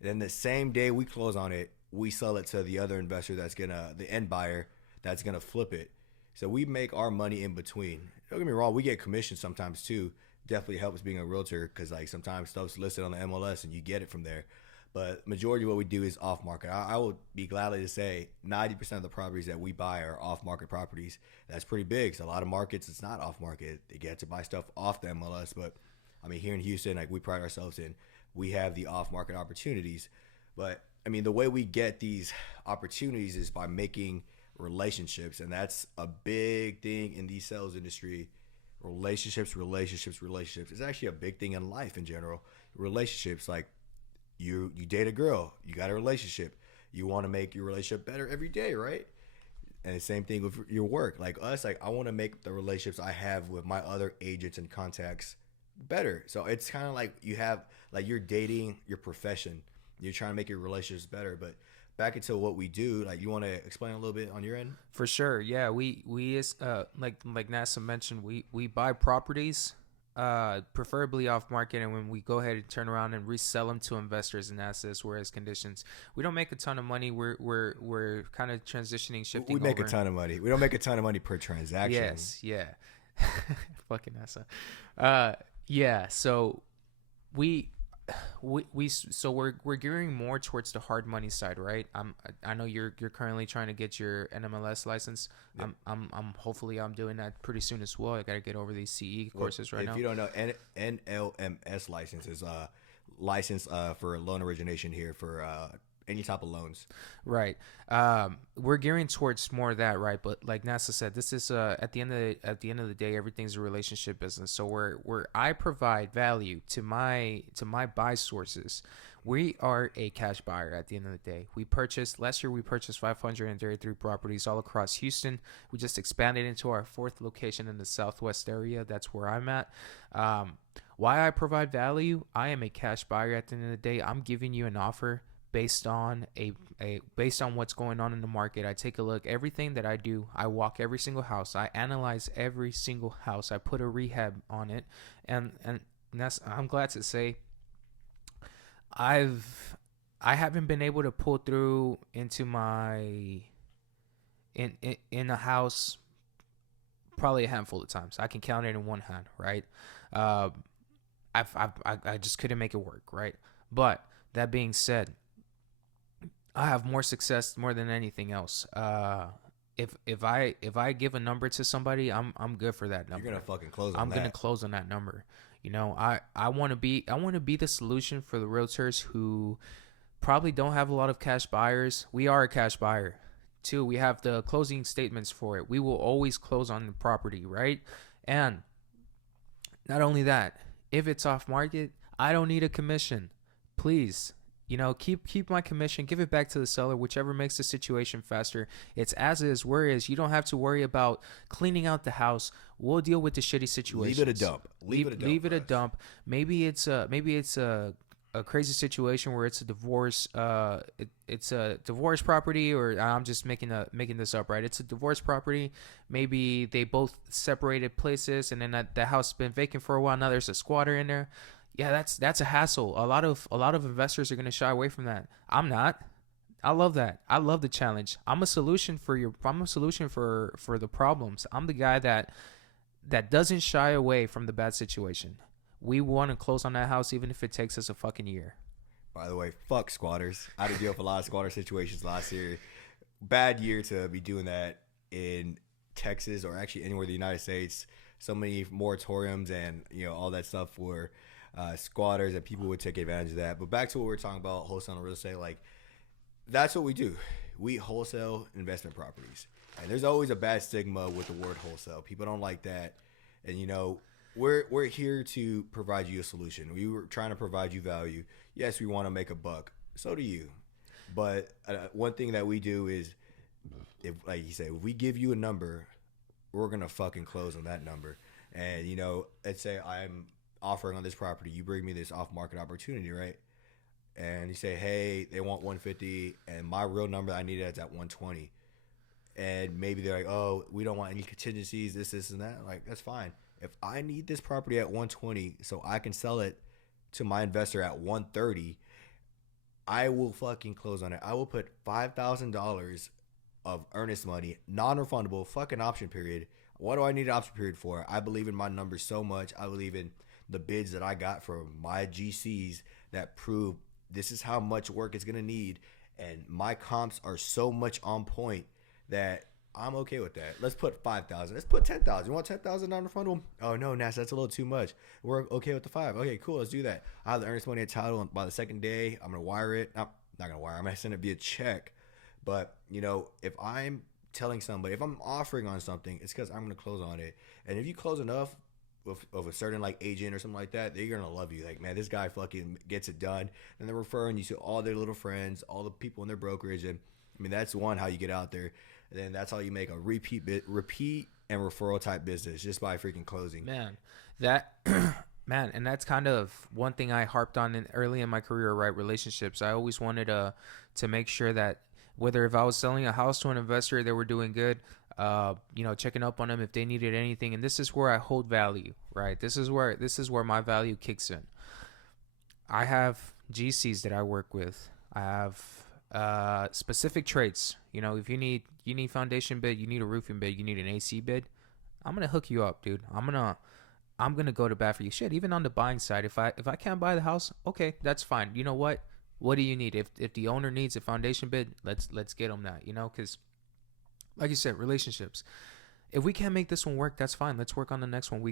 Then the same day we close on it, we sell it to the other investor the end buyer that's gonna flip it. So we make our money in between. Don't get me wrong, we get commission sometimes too. Definitely helps being a realtor because like sometimes stuff's listed on the MLS and you get it from there. But majority of what we do is off market. I would be gladly to say 90% of the properties that we buy are off market properties. That's pretty big. So a lot of markets it's not off market. They get to buy stuff off the MLS. But I mean here in Houston, like we pride ourselves in, we have the off market opportunities. But I mean the way we get these opportunities is by making relationships, and that's a big thing in the sales industry. Relationships. It's actually a big thing in life in general. Relationships, like you date a girl, you got a relationship. You want to make your relationship better every day, right? And the same thing with your work. Like us, like I want to make the relationships I have with my other agents and contacts better. So it's kind of like you have like you're dating your profession. You're trying to make your relationships better. But back into what we do, like you want to explain a little bit on your end? For sure. Yeah, we like NASA mentioned, we buy properties preferably off market, and when we go ahead and turn around and resell them to investors and assets, whereas conditions, we don't make a ton of money. We're kind of transitioning, shifting. We make a ton of money. We don't make a ton of money per transaction. Yes, yeah. Fucking NASA. Yeah, so we're gearing more towards the hard money side, right? I know you're currently trying to get your NMLS license. Yep. I'm hopefully I'm doing that pretty soon as well. I got to get over these CE courses right now. If you don't know, NLMS license is license for loan origination here for any type of loans. Right. We're gearing towards more of that, right? But like NASA said, this is at the end of the day, everything's a relationship business. So where I provide value to my buy sources, we are a cash buyer at the end of the day. Last year we purchased 533 properties all across Houston. We just expanded into our 4th location in the Southwest area. That's where I'm at. Why I provide value? I am a cash buyer at the end of the day. I'm giving you an offer based on based on what's going on in the market. I take a look, everything that I do, I walk every single house, I analyze every single house, I put a rehab on it, and that's, I'm glad to say I haven't been able to pull through into my in a house probably a handful of times. I can count it in one hand, right? I just couldn't make it work, right? But that being said, I have more success more than anything else. If I give a number to somebody, I'm good for that number. You're gonna fucking close on I'm that. gonna close on that number. You know, I want to be the solution for the realtors who probably don't have a lot of cash buyers. We are a cash buyer. 2, we have the closing statements for it. We will always close on the property, right? And not only that, if it's off market, I don't need a commission. Please, you know, keep my commission, give it back to the seller, whichever makes the situation faster. It's as is, where is. You don't have to worry about cleaning out the house. We'll deal with the shitty situations. Leave it a dump. Leave it a dump. Maybe it's a crazy situation where it's a divorce. It's a divorce property, or I'm just making this up, right? It's a divorce property. Maybe they both separated places, and then the house has been vacant for a while. Now there's a squatter in there. Yeah, that's a hassle. A lot of investors are going to shy away from that. I'm not. I love that. I love the challenge. I'm a solution for the problems. I'm the guy that doesn't shy away from the bad situation. We want to close on that house even if it takes us a fucking year. By the way, fuck squatters. I had to deal with a lot of squatter situations last year. Bad year to be doing that in Texas or actually anywhere in the United States. So many moratoriums and all that stuff for squatters, and people would take advantage of that. But back to what we were talking about, wholesale real estate, like that's what we do. We wholesale investment properties, and there's always a bad stigma with the word wholesale. People don't like that, and we're here to provide you a solution. We were trying to provide you value. Yes, we want to make a buck. So do you. But one thing that we do is, if like you say, if we give you a number, we're gonna fucking close on that number. And let's say I'm offering on this property, you bring me this off-market opportunity, right? And you say, hey, they want 150, and my real number I need is at 120. And maybe they're like, oh, we don't want any contingencies, this, and that. Like, that's fine. If I need this property at 120 so I can sell it to my investor at 130, I will fucking close on it. I will put $5,000 of earnest money, non-refundable, fucking option period. What do I need an option period for? I believe in my numbers so much. I believe in the bids that I got from my GCs that prove this is how much work it's going to need. And my comps are so much on point that I'm okay with that. Let's put 5,000. Let's put 10,000. You want 10,000 non-refundable? Oh, no, Nas, that's a little too much. We're okay with the 5. Okay, cool. Let's do that. I have the earnest money and title by the second day. I'm going to wire it. I'm not going to wire. I'm going to send it via check. But, if I'm telling somebody, if I'm offering on something, it's because I'm gonna close on it. And if you close enough of a certain like agent or something like that, they're gonna love you. Like, man, this guy fucking gets it done, and they're referring you to all their little friends, all the people in their brokerage, and I mean that's one how you get out there. And then that's how you make a repeat and referral type business just by freaking closing. Man, that man, and that's kind of one thing I harped on early in my career, right? Relationships. I always wanted to make sure that whether if I was selling a house to an investor, they were doing good, checking up on them if they needed anything. And this is where I hold value, right? This is where my value kicks in. I have GCs that I work with. I have specific traits. If you need foundation bid, you need a roofing bid, you need an AC bid, I'm gonna hook you up, dude. I'm gonna go to bat for you. Shit, even on the buying side, if I can't buy the house, okay, that's fine. You know what? What do you need? If the owner needs a foundation bid, let's get them that. Because like you said, relationships. If we can't make this one work, that's fine. Let's work on the next one.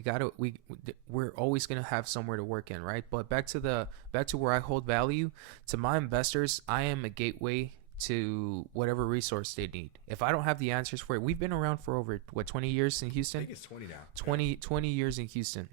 We're always gonna have somewhere to work in, right? But back to where I hold value to my investors. I am a gateway to whatever resource they need. If I don't have the answers for it, we've been around for over 20 years in Houston. I think it's 20 now. 20 years in Houston.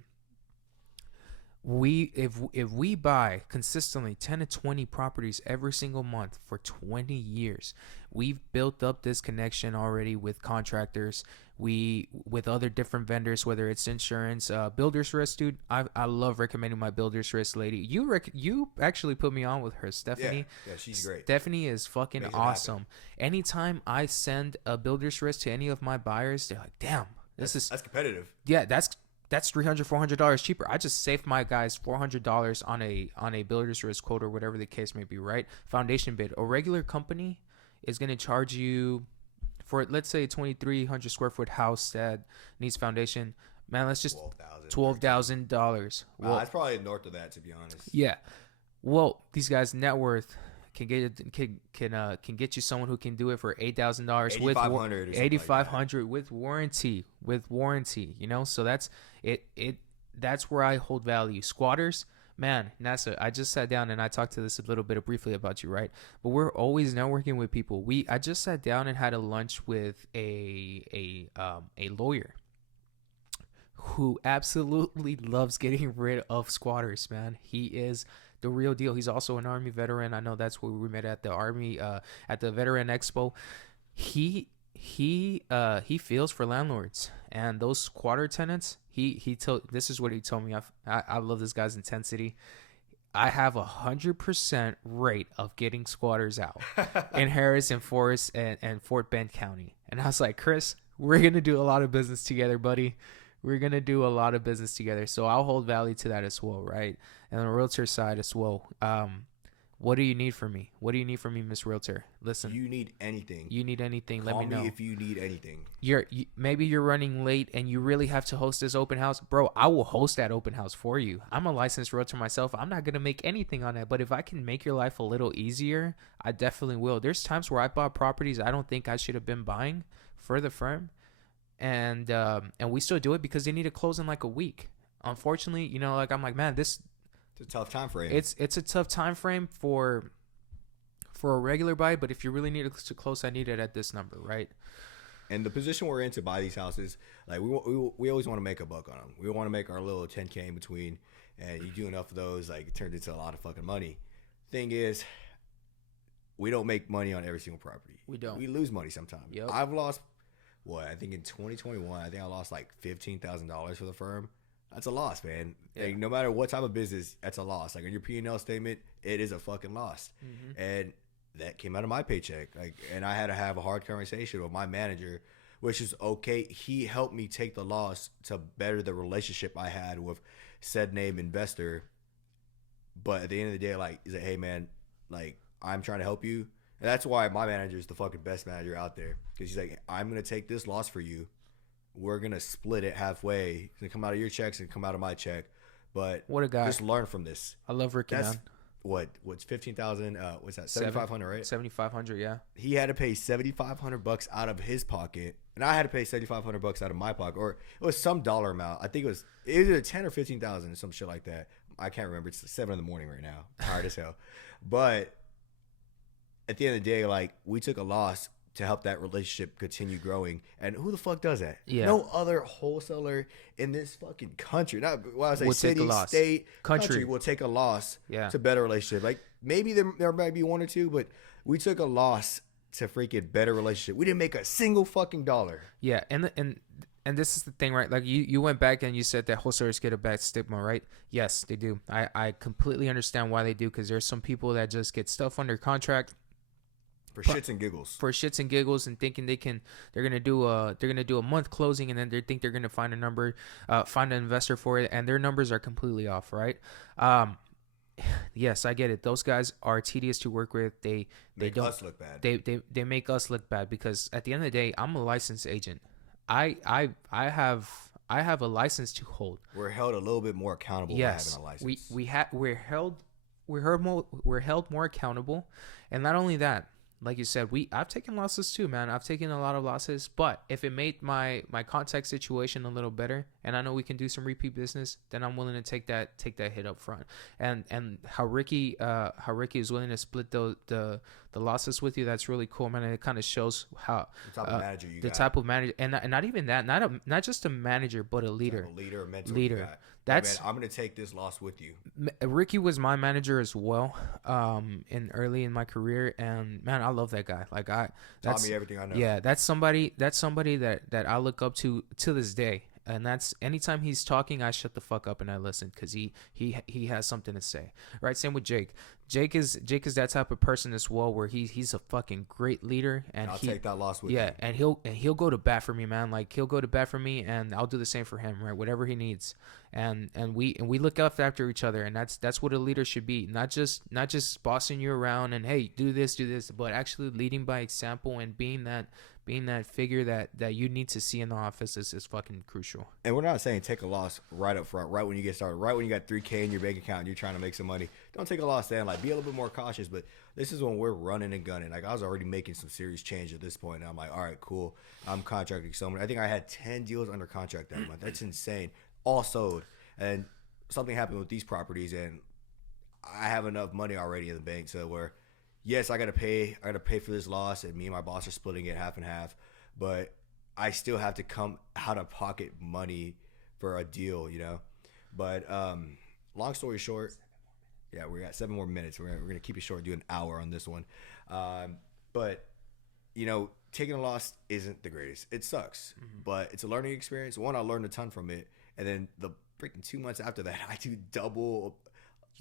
If we buy consistently 10 to 20 properties every single month for 20 years, we've built up this connection already with contractors, with other different vendors, whether it's insurance, builder's risk, dude. I love recommending my builder's risk lady. You actually put me on with her, Stephanie. Yeah, she's great. Stephanie is fucking awesome. Anytime I send a builder's risk to any of my buyers, they're like, damn, that's competitive. Yeah, that's $300-$400 cheaper. I just saved my guys $400 on a builder's risk quote or whatever the case may be, right? Foundation bid. A regular company is going to charge you for, let's say, a 2,300 square foot house that needs foundation. Man, let's just $12,000. Well, it's probably north of that, to be honest. Yeah. Well, these guys' net worth can get you someone who can do it for $8,000 with $8,500 with warranty. So that's it. That's where I hold value. Squatters, man, NASA. I just sat down and I talked to this a little bit briefly about you, right? But we're always networking with people. I just sat down and had a lunch with a lawyer who absolutely loves getting rid of squatters, man. He is the real deal. He's also an Army veteran. I know that's where we met at the Army, at the Veteran Expo. He feels for landlords and those squatter tenants. This is what he told me. I love this guy's intensity. I have 100% rate of getting squatters out in Harris and Forest and Fort Bend County. And I was like, Chris, we're gonna do a lot of business together, buddy. We're going to do a lot of business together. So I'll hold value to that as well, right? And on the realtor side as well. What do you need from me? What do you need from me, Miss Realtor? Listen. You need anything. Let me know. If you need anything. Maybe you're running late and you really have to host this open house. Bro, I will host that open house for you. I'm a licensed realtor myself. I'm not going to make anything on that. But if I can make your life a little easier, I definitely will. There's times where I bought properties I don't think I should have been buying for the firm. And we still do it because they need to close in like a week. Unfortunately, I'm like, man, it's a tough time frame. It's a tough time frame for a regular buy, but if you really need it to close, I need it at this number, right? And the position we're in to buy these houses, like we always want to make a buck on them. We want to make our little 10K in between, and you do enough of those, like it turns into a lot of fucking money. Thing is, we don't make money on every single property. We don't. We lose money sometimes. Yep. I've lost. I think in 2021, I lost like $15,000 for the firm. That's a loss, man. Yeah. Like, no matter what type of business, that's a loss. Like on your P&L statement, it is a fucking loss. Mm-hmm. And that came out of my paycheck. And I had to have a hard conversation with my manager, which is okay. He helped me take the loss to better the relationship I had with said name investor. But at the end of the day, he's like, hey man, I'm trying to help you. And that's why my manager is the fucking best manager out there. Because he's like, I'm going to take this loss for you. We're going to split it halfway. It's going to come out of your checks and come out of my check. But what a guy. Just learn from this. I love Ricky, man. What's 15,000? What's that? 7,500, right? 7,500, yeah. He had to pay $7,500 out of his pocket. And I had to pay $7,500 out of my pocket. Or it was some dollar amount. I think it was either 10 or 15,000 or some shit like that. I can't remember. It's 7 a.m. right now. Tired as hell. But at the end of the day, we took a loss to help that relationship continue growing. And who the fuck does that? Yeah. No other wholesaler in this fucking country. Not when I say Will take a city, loss. state, Country. country will take a loss Yeah. to better relationship. Like maybe there might be one or two, but we took a loss to freaking better relationship. We didn't make a single fucking dollar. Yeah, and this is the thing, right? Like you went back and you said that wholesalers get a bad stigma, right? Yes, they do. I completely understand why they do, because there's some people that just get stuff under contract For shits and giggles. And thinking they're gonna do a month closing, and then they think they're gonna find an investor for it, and their numbers are completely off, right? Yes, I get it. Those guys are tedious to work with. They Make don't us look bad. They make us look bad, because at the end of the day, I'm a licensed agent. I have a license to hold. We're held a little bit more accountable by having a license. We're held more accountable, and not only that, like you said, I've taken losses too, man. I've taken a lot of losses, but if it made my contact situation a little better, and I know we can do some repeat business, then I'm willing to take that hit up front. And how Ricky is willing to split the losses with you, that's really cool, man. And it kind of shows how the type of manager you got. Type of manager, and not even that, not just a manager, but a leader. A mentor. Leader. That's. Hey man, I'm gonna take this loss with you. Ricky was my manager as well, early in my career, and man, I love that guy. Like Taught me everything I know. Yeah, that's somebody that I look up to this day. And that's anytime he's talking, I shut the fuck up and I listen, because he has something to say. Right? Same with Jake. Jake is that type of person as well, where he's a fucking great leader, and I'll take that loss with you. Yeah, and he'll go to bat for me, man. Like he'll go to bat for me, and I'll do the same for him, right? Whatever he needs. And we look up after each other, and that's what a leader should be. Not just bossing you around and hey, do this, but actually leading by example and being that figure that you need to see in the office is fucking crucial. And we're not saying take a loss right up front, right when you get started, right when you got $3K in your bank account and you're trying to make some money. Don't take a loss then. Like, be a little bit more cautious. But this is when we're running and gunning. Like, I was already making some serious change at this point, and I'm like, all right, cool. I'm contracting someone. I think I had 10 deals under contract that month. That's insane. All sold. And something happened with these properties, and I have enough money already in the bank so where, yes, I gotta pay for this loss, and me and my boss are splitting it half and half, but I still have to come out of pocket money for a deal, you know. But long story short, yeah, we're at 7 more minutes. We're gonna keep it short, do an hour on this one. But you know, taking a loss isn't the greatest. It sucks, but it's a learning experience. One, I learned a ton from it, and then the freaking 2 months after that, I do double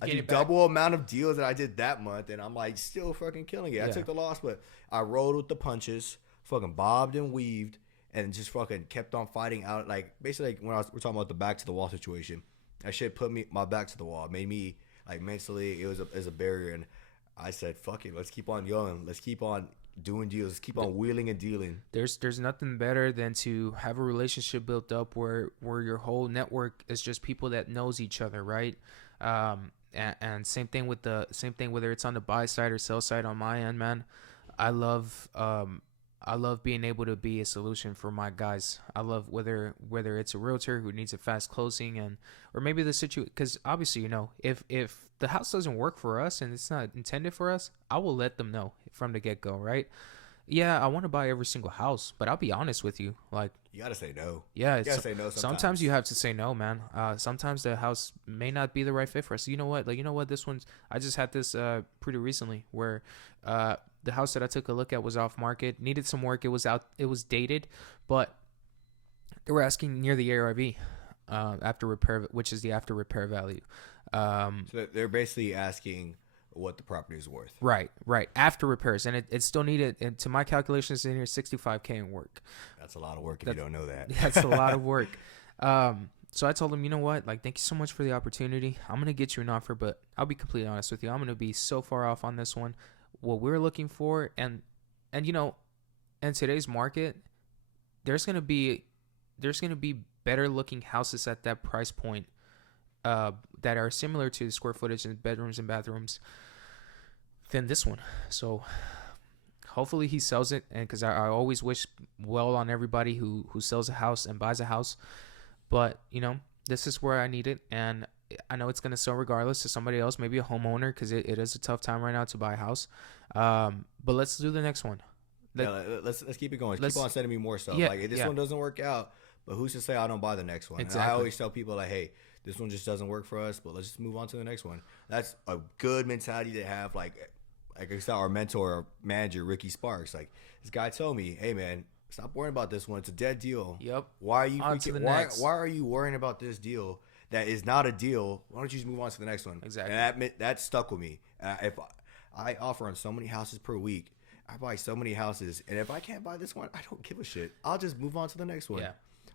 amount of deals that I did that month, and I'm like still fucking killing it. Yeah. I took the loss, but I rolled with the punches, fucking bobbed and weaved, and just fucking kept on fighting out. Like basically, like when we're talking about the back to the wall situation, that shit put my back to the wall. It made me like mentally, it was a barrier, and I said, fuck it, let's keep on going, let's keep on doing deals, let's keep on wheeling and dealing. There's nothing better than to have a relationship built up where your whole network is just people that knows each other, right? And same thing whether it's on the buy side or sell side on my end, man. I love being able to be a solution for my guys. I love whether it's a realtor who needs a fast closing, or maybe the situation, because obviously, you know, if the house doesn't work for us and it's not intended for us, I will let them know from the get go, right? Yeah, I want to buy every single house, but I'll be honest with you, like, you gotta say no. Yeah, you gotta say no. Sometimes you have to say no, man. Sometimes the house may not be the right fit for us. You know what? This one's. I just had this pretty recently where the house that I took a look at was off market, needed some work. It was dated, but they were asking near the ARV after repair, which is the after repair value. So they're basically asking what the property is worth. Right. After repairs, and it still needed, and to my calculations, in here $65K in work. That's a lot of work if you don't know that. That's a lot of work. So I told him, you know what? Like, thank you so much for the opportunity. I'm gonna get you an offer, but I'll be completely honest with you. I'm gonna be so far off on this one. What we're looking for, and you know, in today's market, there's gonna be better looking houses at that price point that are similar to the square footage and bedrooms and bathrooms than this one. So hopefully he sells it, and because I always wish well on everybody who sells a house and buys a house, but you know, this is where I need it, and I know it's going to sell regardless to somebody else, maybe a homeowner, because it is a tough time right now to buy a house. But let's do the next one. Let, let's keep it going. let's Keep on sending me more stuff. yeah Like if this yeah one doesn't work out, but who's to say I don't buy the next one? And I exactly. always tell people like, hey, this one just doesn't work for us, but let's just move on to the next one. That's a good mentality to have. Like I said, our mentor, our manager, Ricky Sparks. Like this guy told me, hey man, stop worrying about this one. It's a dead deal. Yep. Why are you On to freaking, the why next. why are you worrying about this deal that is not a deal? Why don't you just move on to the next one? Exactly. And that stuck with me. If I offer on so many houses per week, I buy so many houses, and if I can't buy this one, I don't give a shit. I'll just move on to the next one. Yeah.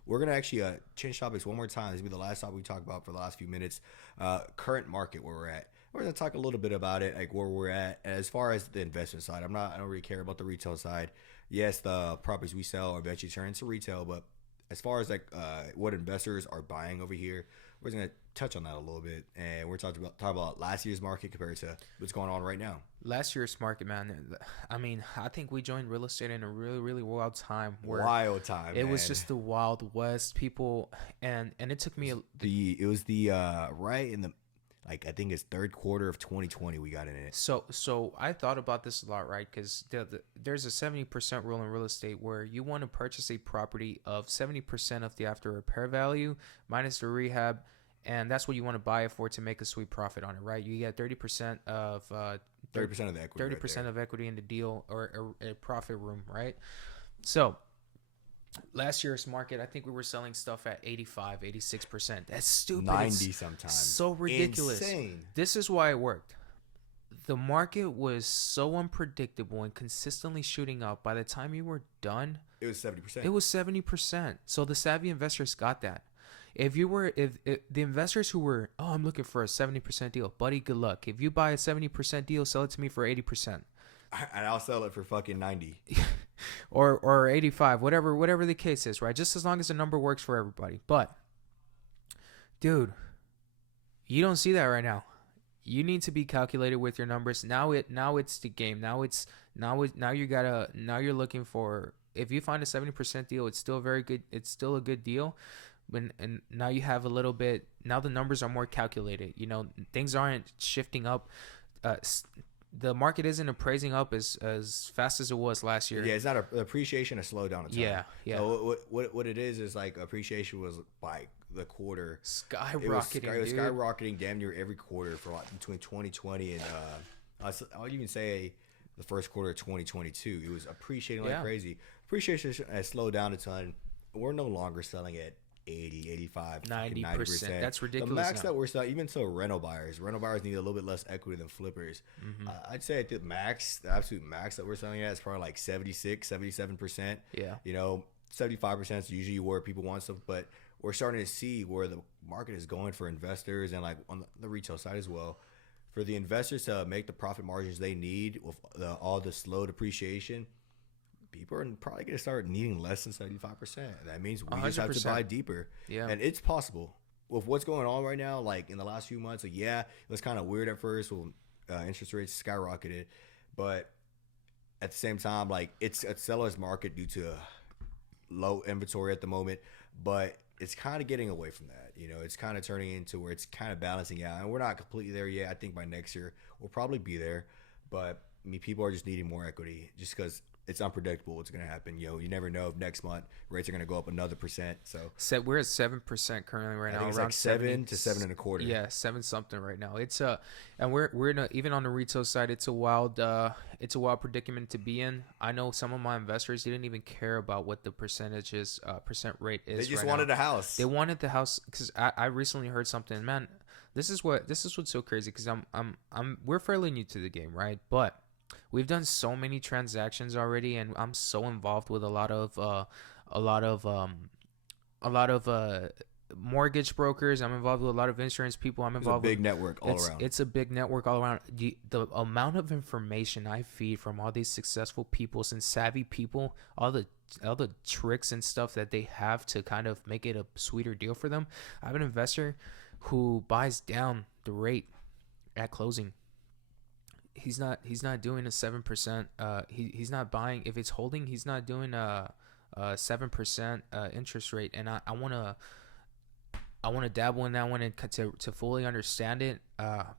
We're gonna actually change topics one more time. This will be the last topic we talk about for the last few minutes. Current market where we're at. We're gonna talk a little bit about it, like where we're at as far as the investment side. I don't really care about the retail side. Yes, the properties we sell are eventually turn into retail, but as far as like what investors are buying over here, we're gonna touch on that a little bit, and we're talking about last year's market compared to what's going on right now. Last year's market, man. I mean, I think we joined real estate in a really, really wild time where Wild time. it man. was just the Wild West. People, and it took me It was the right in the like I think it's third quarter of 2020 we got in it. so I thought about this a lot, right? Because there's a 70% rule in real estate where you want to purchase a property of 70% of the after repair value minus the rehab, and that's what you want to buy it for to make a sweet profit on it, right? You get 30% of 30% of the equity. 30% of equity in the deal or a profit room, right? So last year's market, I think we were selling stuff at 85, 86%. That's stupid. 90 It's sometimes. so ridiculous. Insane. This is why it worked. The market was so unpredictable and consistently shooting up. By the time you were done, It was 70%. it was 70%. So the savvy investors got that. If the investors who were, oh, I'm looking for a 70% deal, buddy, good luck. If you buy a 70% deal, sell it to me for 80%. And I'll sell it for fucking 90. or 85, whatever the case is, right? Just as long as the number works for everybody. But dude, you don't see that right now. You need to be calculated with your numbers. Now it's the game. Now you're looking for, if you find a 70% deal, it's still very good. It's still a good deal. And now you have a little bit, now the numbers are more calculated. You know, things aren't shifting up. The market isn't appraising up as fast as it was last year. Yeah, it's not appreciation has slowed down a ton. Yeah. So what it is like appreciation was like the quarter Skyrocketing, it was dude. skyrocketing damn near every quarter for like between 2020 and I would even say the first quarter of 2022. It was appreciating like crazy. Appreciation has slowed down a ton. We're no longer selling at 80, 85, 90%. That's ridiculous. The max now. that we're selling, even to rental buyers need a little bit less equity than flippers. I'd say at the absolute max that we're selling at is probably like 76, 77%. Yeah. You know, 75% is usually where people want stuff, but we're starting to see where the market is going for investors and like on the retail side as well. For the investors to make the profit margins they need with all the slow depreciation, people are probably going to start needing less than 75%. That means we just have to 100%. buy deeper. Yeah. And it's possible. With what's going on right now, like in the last few months, like, yeah, it was kind of weird at first when interest rates skyrocketed. But at the same time, like, it's a seller's market due to low inventory at the moment. But it's kind of getting away from that. You know, it's kind of turning into where it's kind of balancing out. And we're not completely there yet. I think by next year, we'll probably be there. But, I mean, people are just needing more equity just because it's unpredictable what's going to happen. You know, you never know if next month rates are going to go up another %. So We're at 7% currently right now. it's around like 7 to 7.25. Yeah, 7 something right now. It's and we're in even on the retail side, it's a wild predicament to be in. I know some of my investors didn't even care about what the percent rate is. They just right wanted now. a house. They wanted the house because I recently heard something. Man, this is what's so crazy because we're fairly new to the game, right? But we've done so many transactions already, and I'm so involved with a lot of mortgage brokers. I'm involved with a lot of insurance people. I'm involved It's a big with network all around. It's a big network all around. The amount of information I feed from all these successful people and savvy people, all the tricks and stuff that they have to kind of make it a sweeter deal for them. I have an investor who buys down the rate at closing. He's not doing a 7%. He's not buying, if it's holding, he's not doing a 7% interest rate. And I want to dabble in that one and to fully understand it.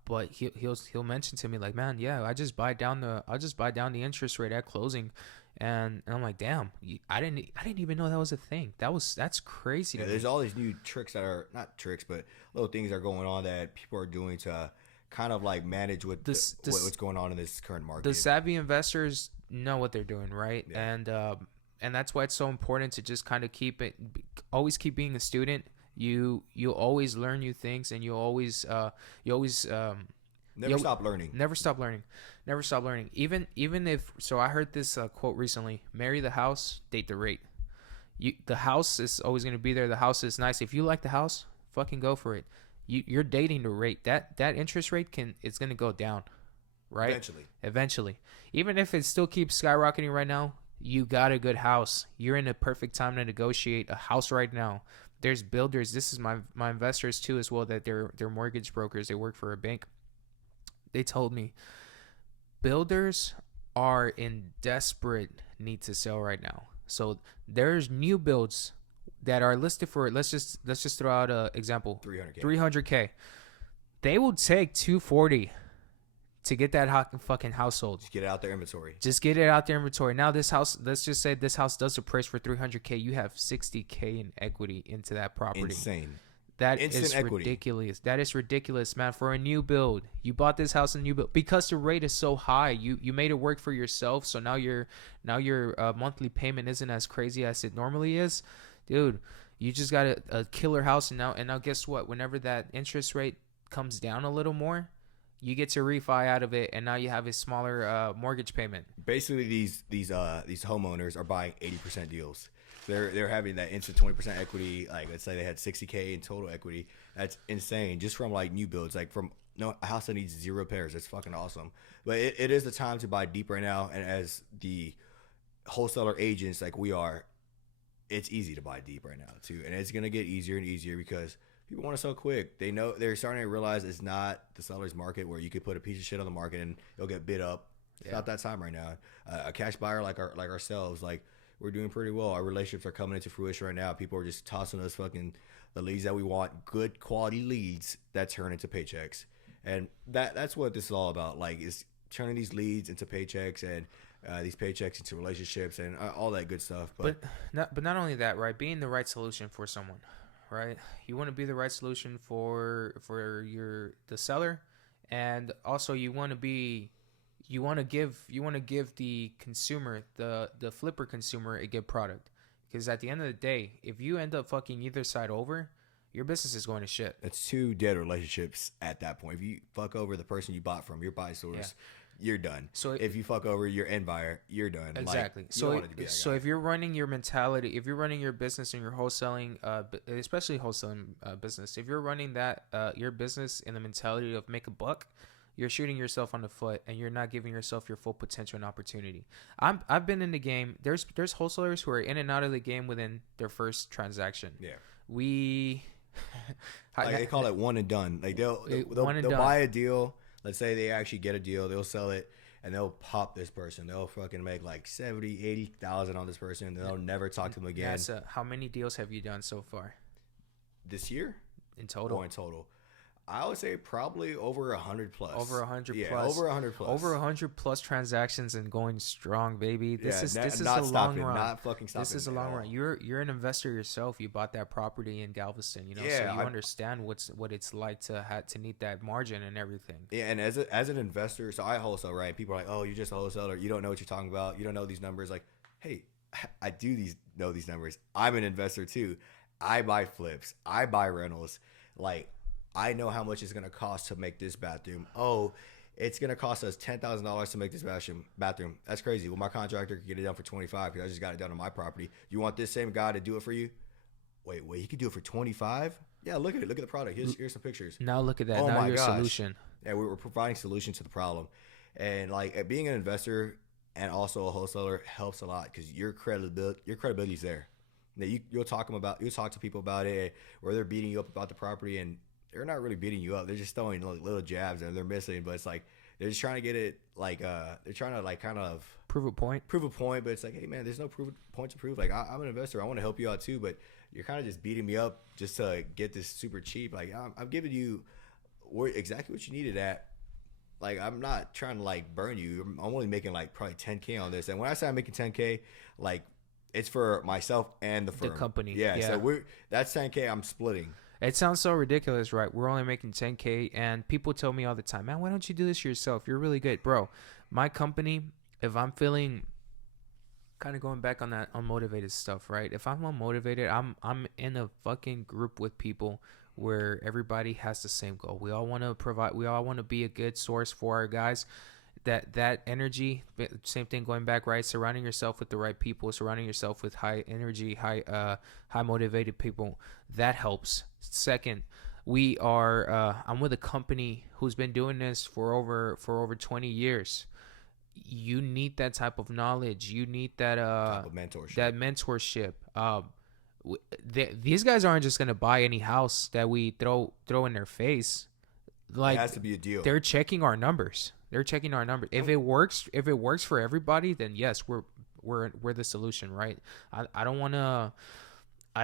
But he'll mention to me like, man, yeah, I'll just buy down the interest rate at closing, And I'm like, damn, I didn't even know that was a thing. That's crazy Yeah, to there's me. all these new tricks that are not tricks, but little things that are going on that people are doing to kind of like manage This what's going on in this current the market. savvy investors know what they're doing, right? Yeah, And that's why it's so important to just kind of always keep being a student. You always learn new things, and you always never you stop learning. never stop learning, never stop learning. Even if so, I heard this quote recently: "Marry the house, date the rate." The house is always going to be there. The house is nice. If you like the house, fucking go for it. You're dating the rate. That interest rate it's going to go down, right? Eventually, Eventually. Even if it still keeps skyrocketing right now, you got a good house. You're in a perfect time to negotiate a house right now. There's builders. This is my investors too as well, that they're mortgage brokers. They work for a bank. They told me builders are in desperate need to sell right now. So there's new builds that are listed for, let's just throw out a example. 300K. 300K. They will take 240 to get that fucking household. Just get it out their inventory. Just get it out there inventory. Now this house, let's just say this house does appraise for 300K. You have 60K in equity into that property. Insane. That Instant is equity. ridiculous. That is ridiculous, man. For a new build, you bought this house in a new build because the rate is so high. You made it work for yourself, so now your monthly payment isn't as crazy as it normally is, dude. You just got a killer house, and now guess what? Whenever that interest rate comes down a little more, you get to refi out of it, and now you have a smaller mortgage payment. Basically, these homeowners are buying 80% deals. They're having that instant 20% equity. Like, let's say they had 60K in total equity. That's insane. Just from like new builds, like from a house that needs 0 pairs. That's fucking awesome. But it is the time to buy deep right now. And as the wholesaler agents like we are, it's easy to buy deep right now too. And it's gonna get easier and easier because people want to sell quick. They know, they're starting to realize it's not the seller's market where you could put a piece of shit on the market and it'll get bid up. It's not that time right now. A cash buyer like ourselves, like, we're doing pretty well. Our relationships are coming into fruition right now. People are just tossing us fucking the leads that we want, good quality leads that turn into paychecks. And that's what this is all about. Like, is turning these leads into paychecks, and these paychecks into relationships, and all that good stuff. But not only that, right? Being the right solution for someone, right? You want to be the right solution for the seller, and also you want to give the consumer, the flipper consumer, a good product. Because at the end of the day, if you end up fucking either side over, your business is going to shit. It's 2 dead relationships at that point. If you fuck over the person you bought from, your buy source, you're done. So if you fuck over your end buyer, you're done. Exactly. Like, so if you're running your mentality, if you're running your business and your wholesaling, especially wholesaling business, if you're running that your business in the mentality of make a buck, you're shooting yourself on the foot, and you're not giving yourself your full potential and opportunity. I've been in the game. There's wholesalers who are in and out of the game within their first transaction. Yeah. Like they call it one and done. Like they'll buy a deal. Let's say they actually get a deal. They'll sell it, and they'll pop this person. They'll fucking make like 70, 80,000 on this person, and they'll never talk to them again. How many deals have you done so far this year? In total? In total, I would say probably over 100 plus. Over 100 yeah, plus. Over 100 plus. Over 100 plus transactions and going strong, baby. This is a stopping, long run. Not fucking stopping. This is a long run. You're an investor yourself. You bought that property in Galveston, so you understand what it's like to need that margin and everything. Yeah, and as an investor, so I wholesale, right? People are like, "Oh, you're just a wholesaler. You don't know what you're talking about. You don't know these numbers." Like, hey, I know these numbers. I'm an investor too. I buy flips. I buy rentals. Like, I know how much it's going to cost to make this bathroom. Oh, it's going to cost us $10,000 to make this bathroom. That's crazy. Well, my contractor can get it done for $25 because I just got it done on my property. You want this same guy to do it for you? Wait, he can do it for $25? Yeah, look at it. Look at the product. Here's some pictures. Now look at that. Oh now my your gosh. solution. Yeah, we're providing solution to the problem. And like, being an investor and also a wholesaler helps a lot because your credibility is there. Now, you'll talk to people about it, where they're beating you up about the property, and they're not really beating you up. They're just throwing like little jabs and they're missing, but it's like they're just trying to get it like they're trying to like kind of prove a point. But it's like, hey man, there's no point to prove. Like, I'm an investor. I want to help you out too, but you're kind of just beating me up just to get this super cheap. Like, I'm giving you exactly what you needed at like I'm not trying to like burn you. I'm only making like probably 10K on this. And when I say I'm making 10K, like it's for myself and the The firm. company. Yeah. Yeah. So that's 10K I'm splitting. It sounds so ridiculous, right? We're only making 10K, and people tell me all the time, man, why don't you do this yourself? You're really good. Bro, my company, if I'm feeling kind of going back on that unmotivated stuff, right? If I'm unmotivated, I'm in a fucking group with people where everybody has the same goal. We all want to be a good source for our guys. That energy, same thing going back, right? Surrounding yourself with the right people, surrounding yourself with high energy, high motivated people, that helps. Second, I'm with a company who's been doing this for over 20 years. You need that type of knowledge. You need that Type of mentorship. that mentorship. These guys aren't just gonna buy any house that we throw in their face. Like, it has to be a deal. they're checking our numbers. If it works for everybody, then yes, we're the solution, right? I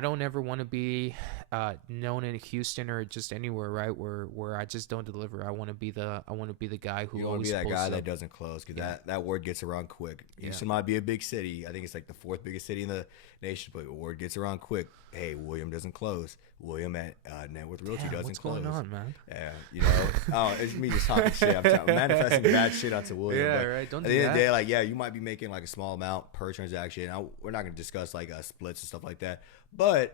don't ever want to be known in Houston or just anywhere, right? Where I just don't deliver. I want to be the guy who You want to always be that pulls guy up. that doesn't close, because that word gets around quick. Houston might be a big city. I think it's like the 4th biggest city in the nation, but the word gets around quick. Hey, William doesn't close. William at Net Worth Realty doesn't what's close. going on, man? Yeah, you know, it's me just talking shit. I'm manifesting bad shit onto William. Yeah, but right. Don't at do the end of the that. day, like, yeah, you might be making like a small amount per transaction. We're not going to discuss like splits and stuff like that, but at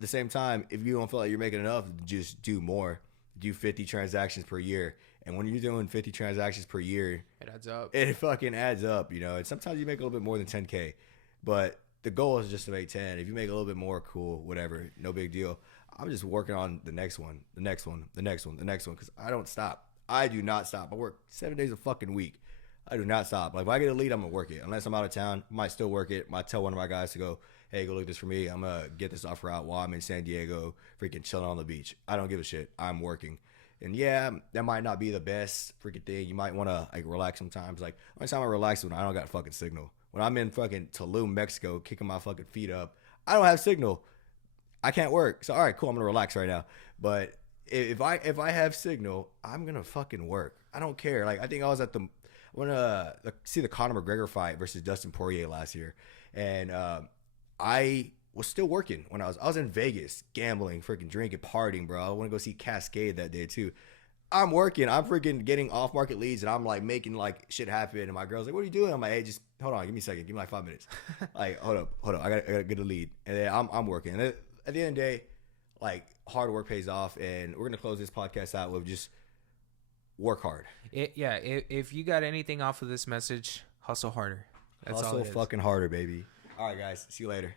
the same time, if you don't feel like you're making enough, just do more. Do 50 transactions per year. And when you're doing 50 transactions per year, It adds up. it fucking adds up, you know. And sometimes you make a little bit more than 10K, but the goal is just to make 10. If you make a little bit more, cool, whatever, no big deal. I'm just working on the next one, the next one, the next one, the next one, because I don't stop. I do not stop. I work 7 days a fucking week. I do not stop. Like, if I get a lead, I'm gonna work it. Unless I'm out of town, I might still work it. Might tell one of my guys to go, hey, go look this for me. I'm gonna get this offer out while I'm in San Diego, freaking chilling on the beach. I don't give a shit. I'm working. And yeah, that might not be the best freaking thing. You might want to like relax sometimes. Like, only time I relax when I don't got fucking signal. When I'm in fucking Tulum, Mexico, kicking my fucking feet up, I don't have signal. I can't work. So all right, cool. I'm gonna relax right now. But if I have signal, I'm gonna fucking work. I don't care. Like, I think I was at see the Conor McGregor fight versus Dustin Poirier last year, and I was still working when I was in Vegas, gambling, freaking drinking, partying, bro. I want to go see Cascade that day too. I'm working. I'm freaking getting off market leads, and I'm like making like shit happen. And my girl's like, "What are you doing?" I'm like, "Hey, just hold on, give me a second, give me like 5 minutes." Like, hold up, I gotta get a lead, and then I'm working. And at the end of the day, like, hard work pays off, and we're gonna close this podcast out with just work hard. If you got anything off of this message, hustle harder. That's all Hustle it is. fucking harder, baby. All right, guys. See you later.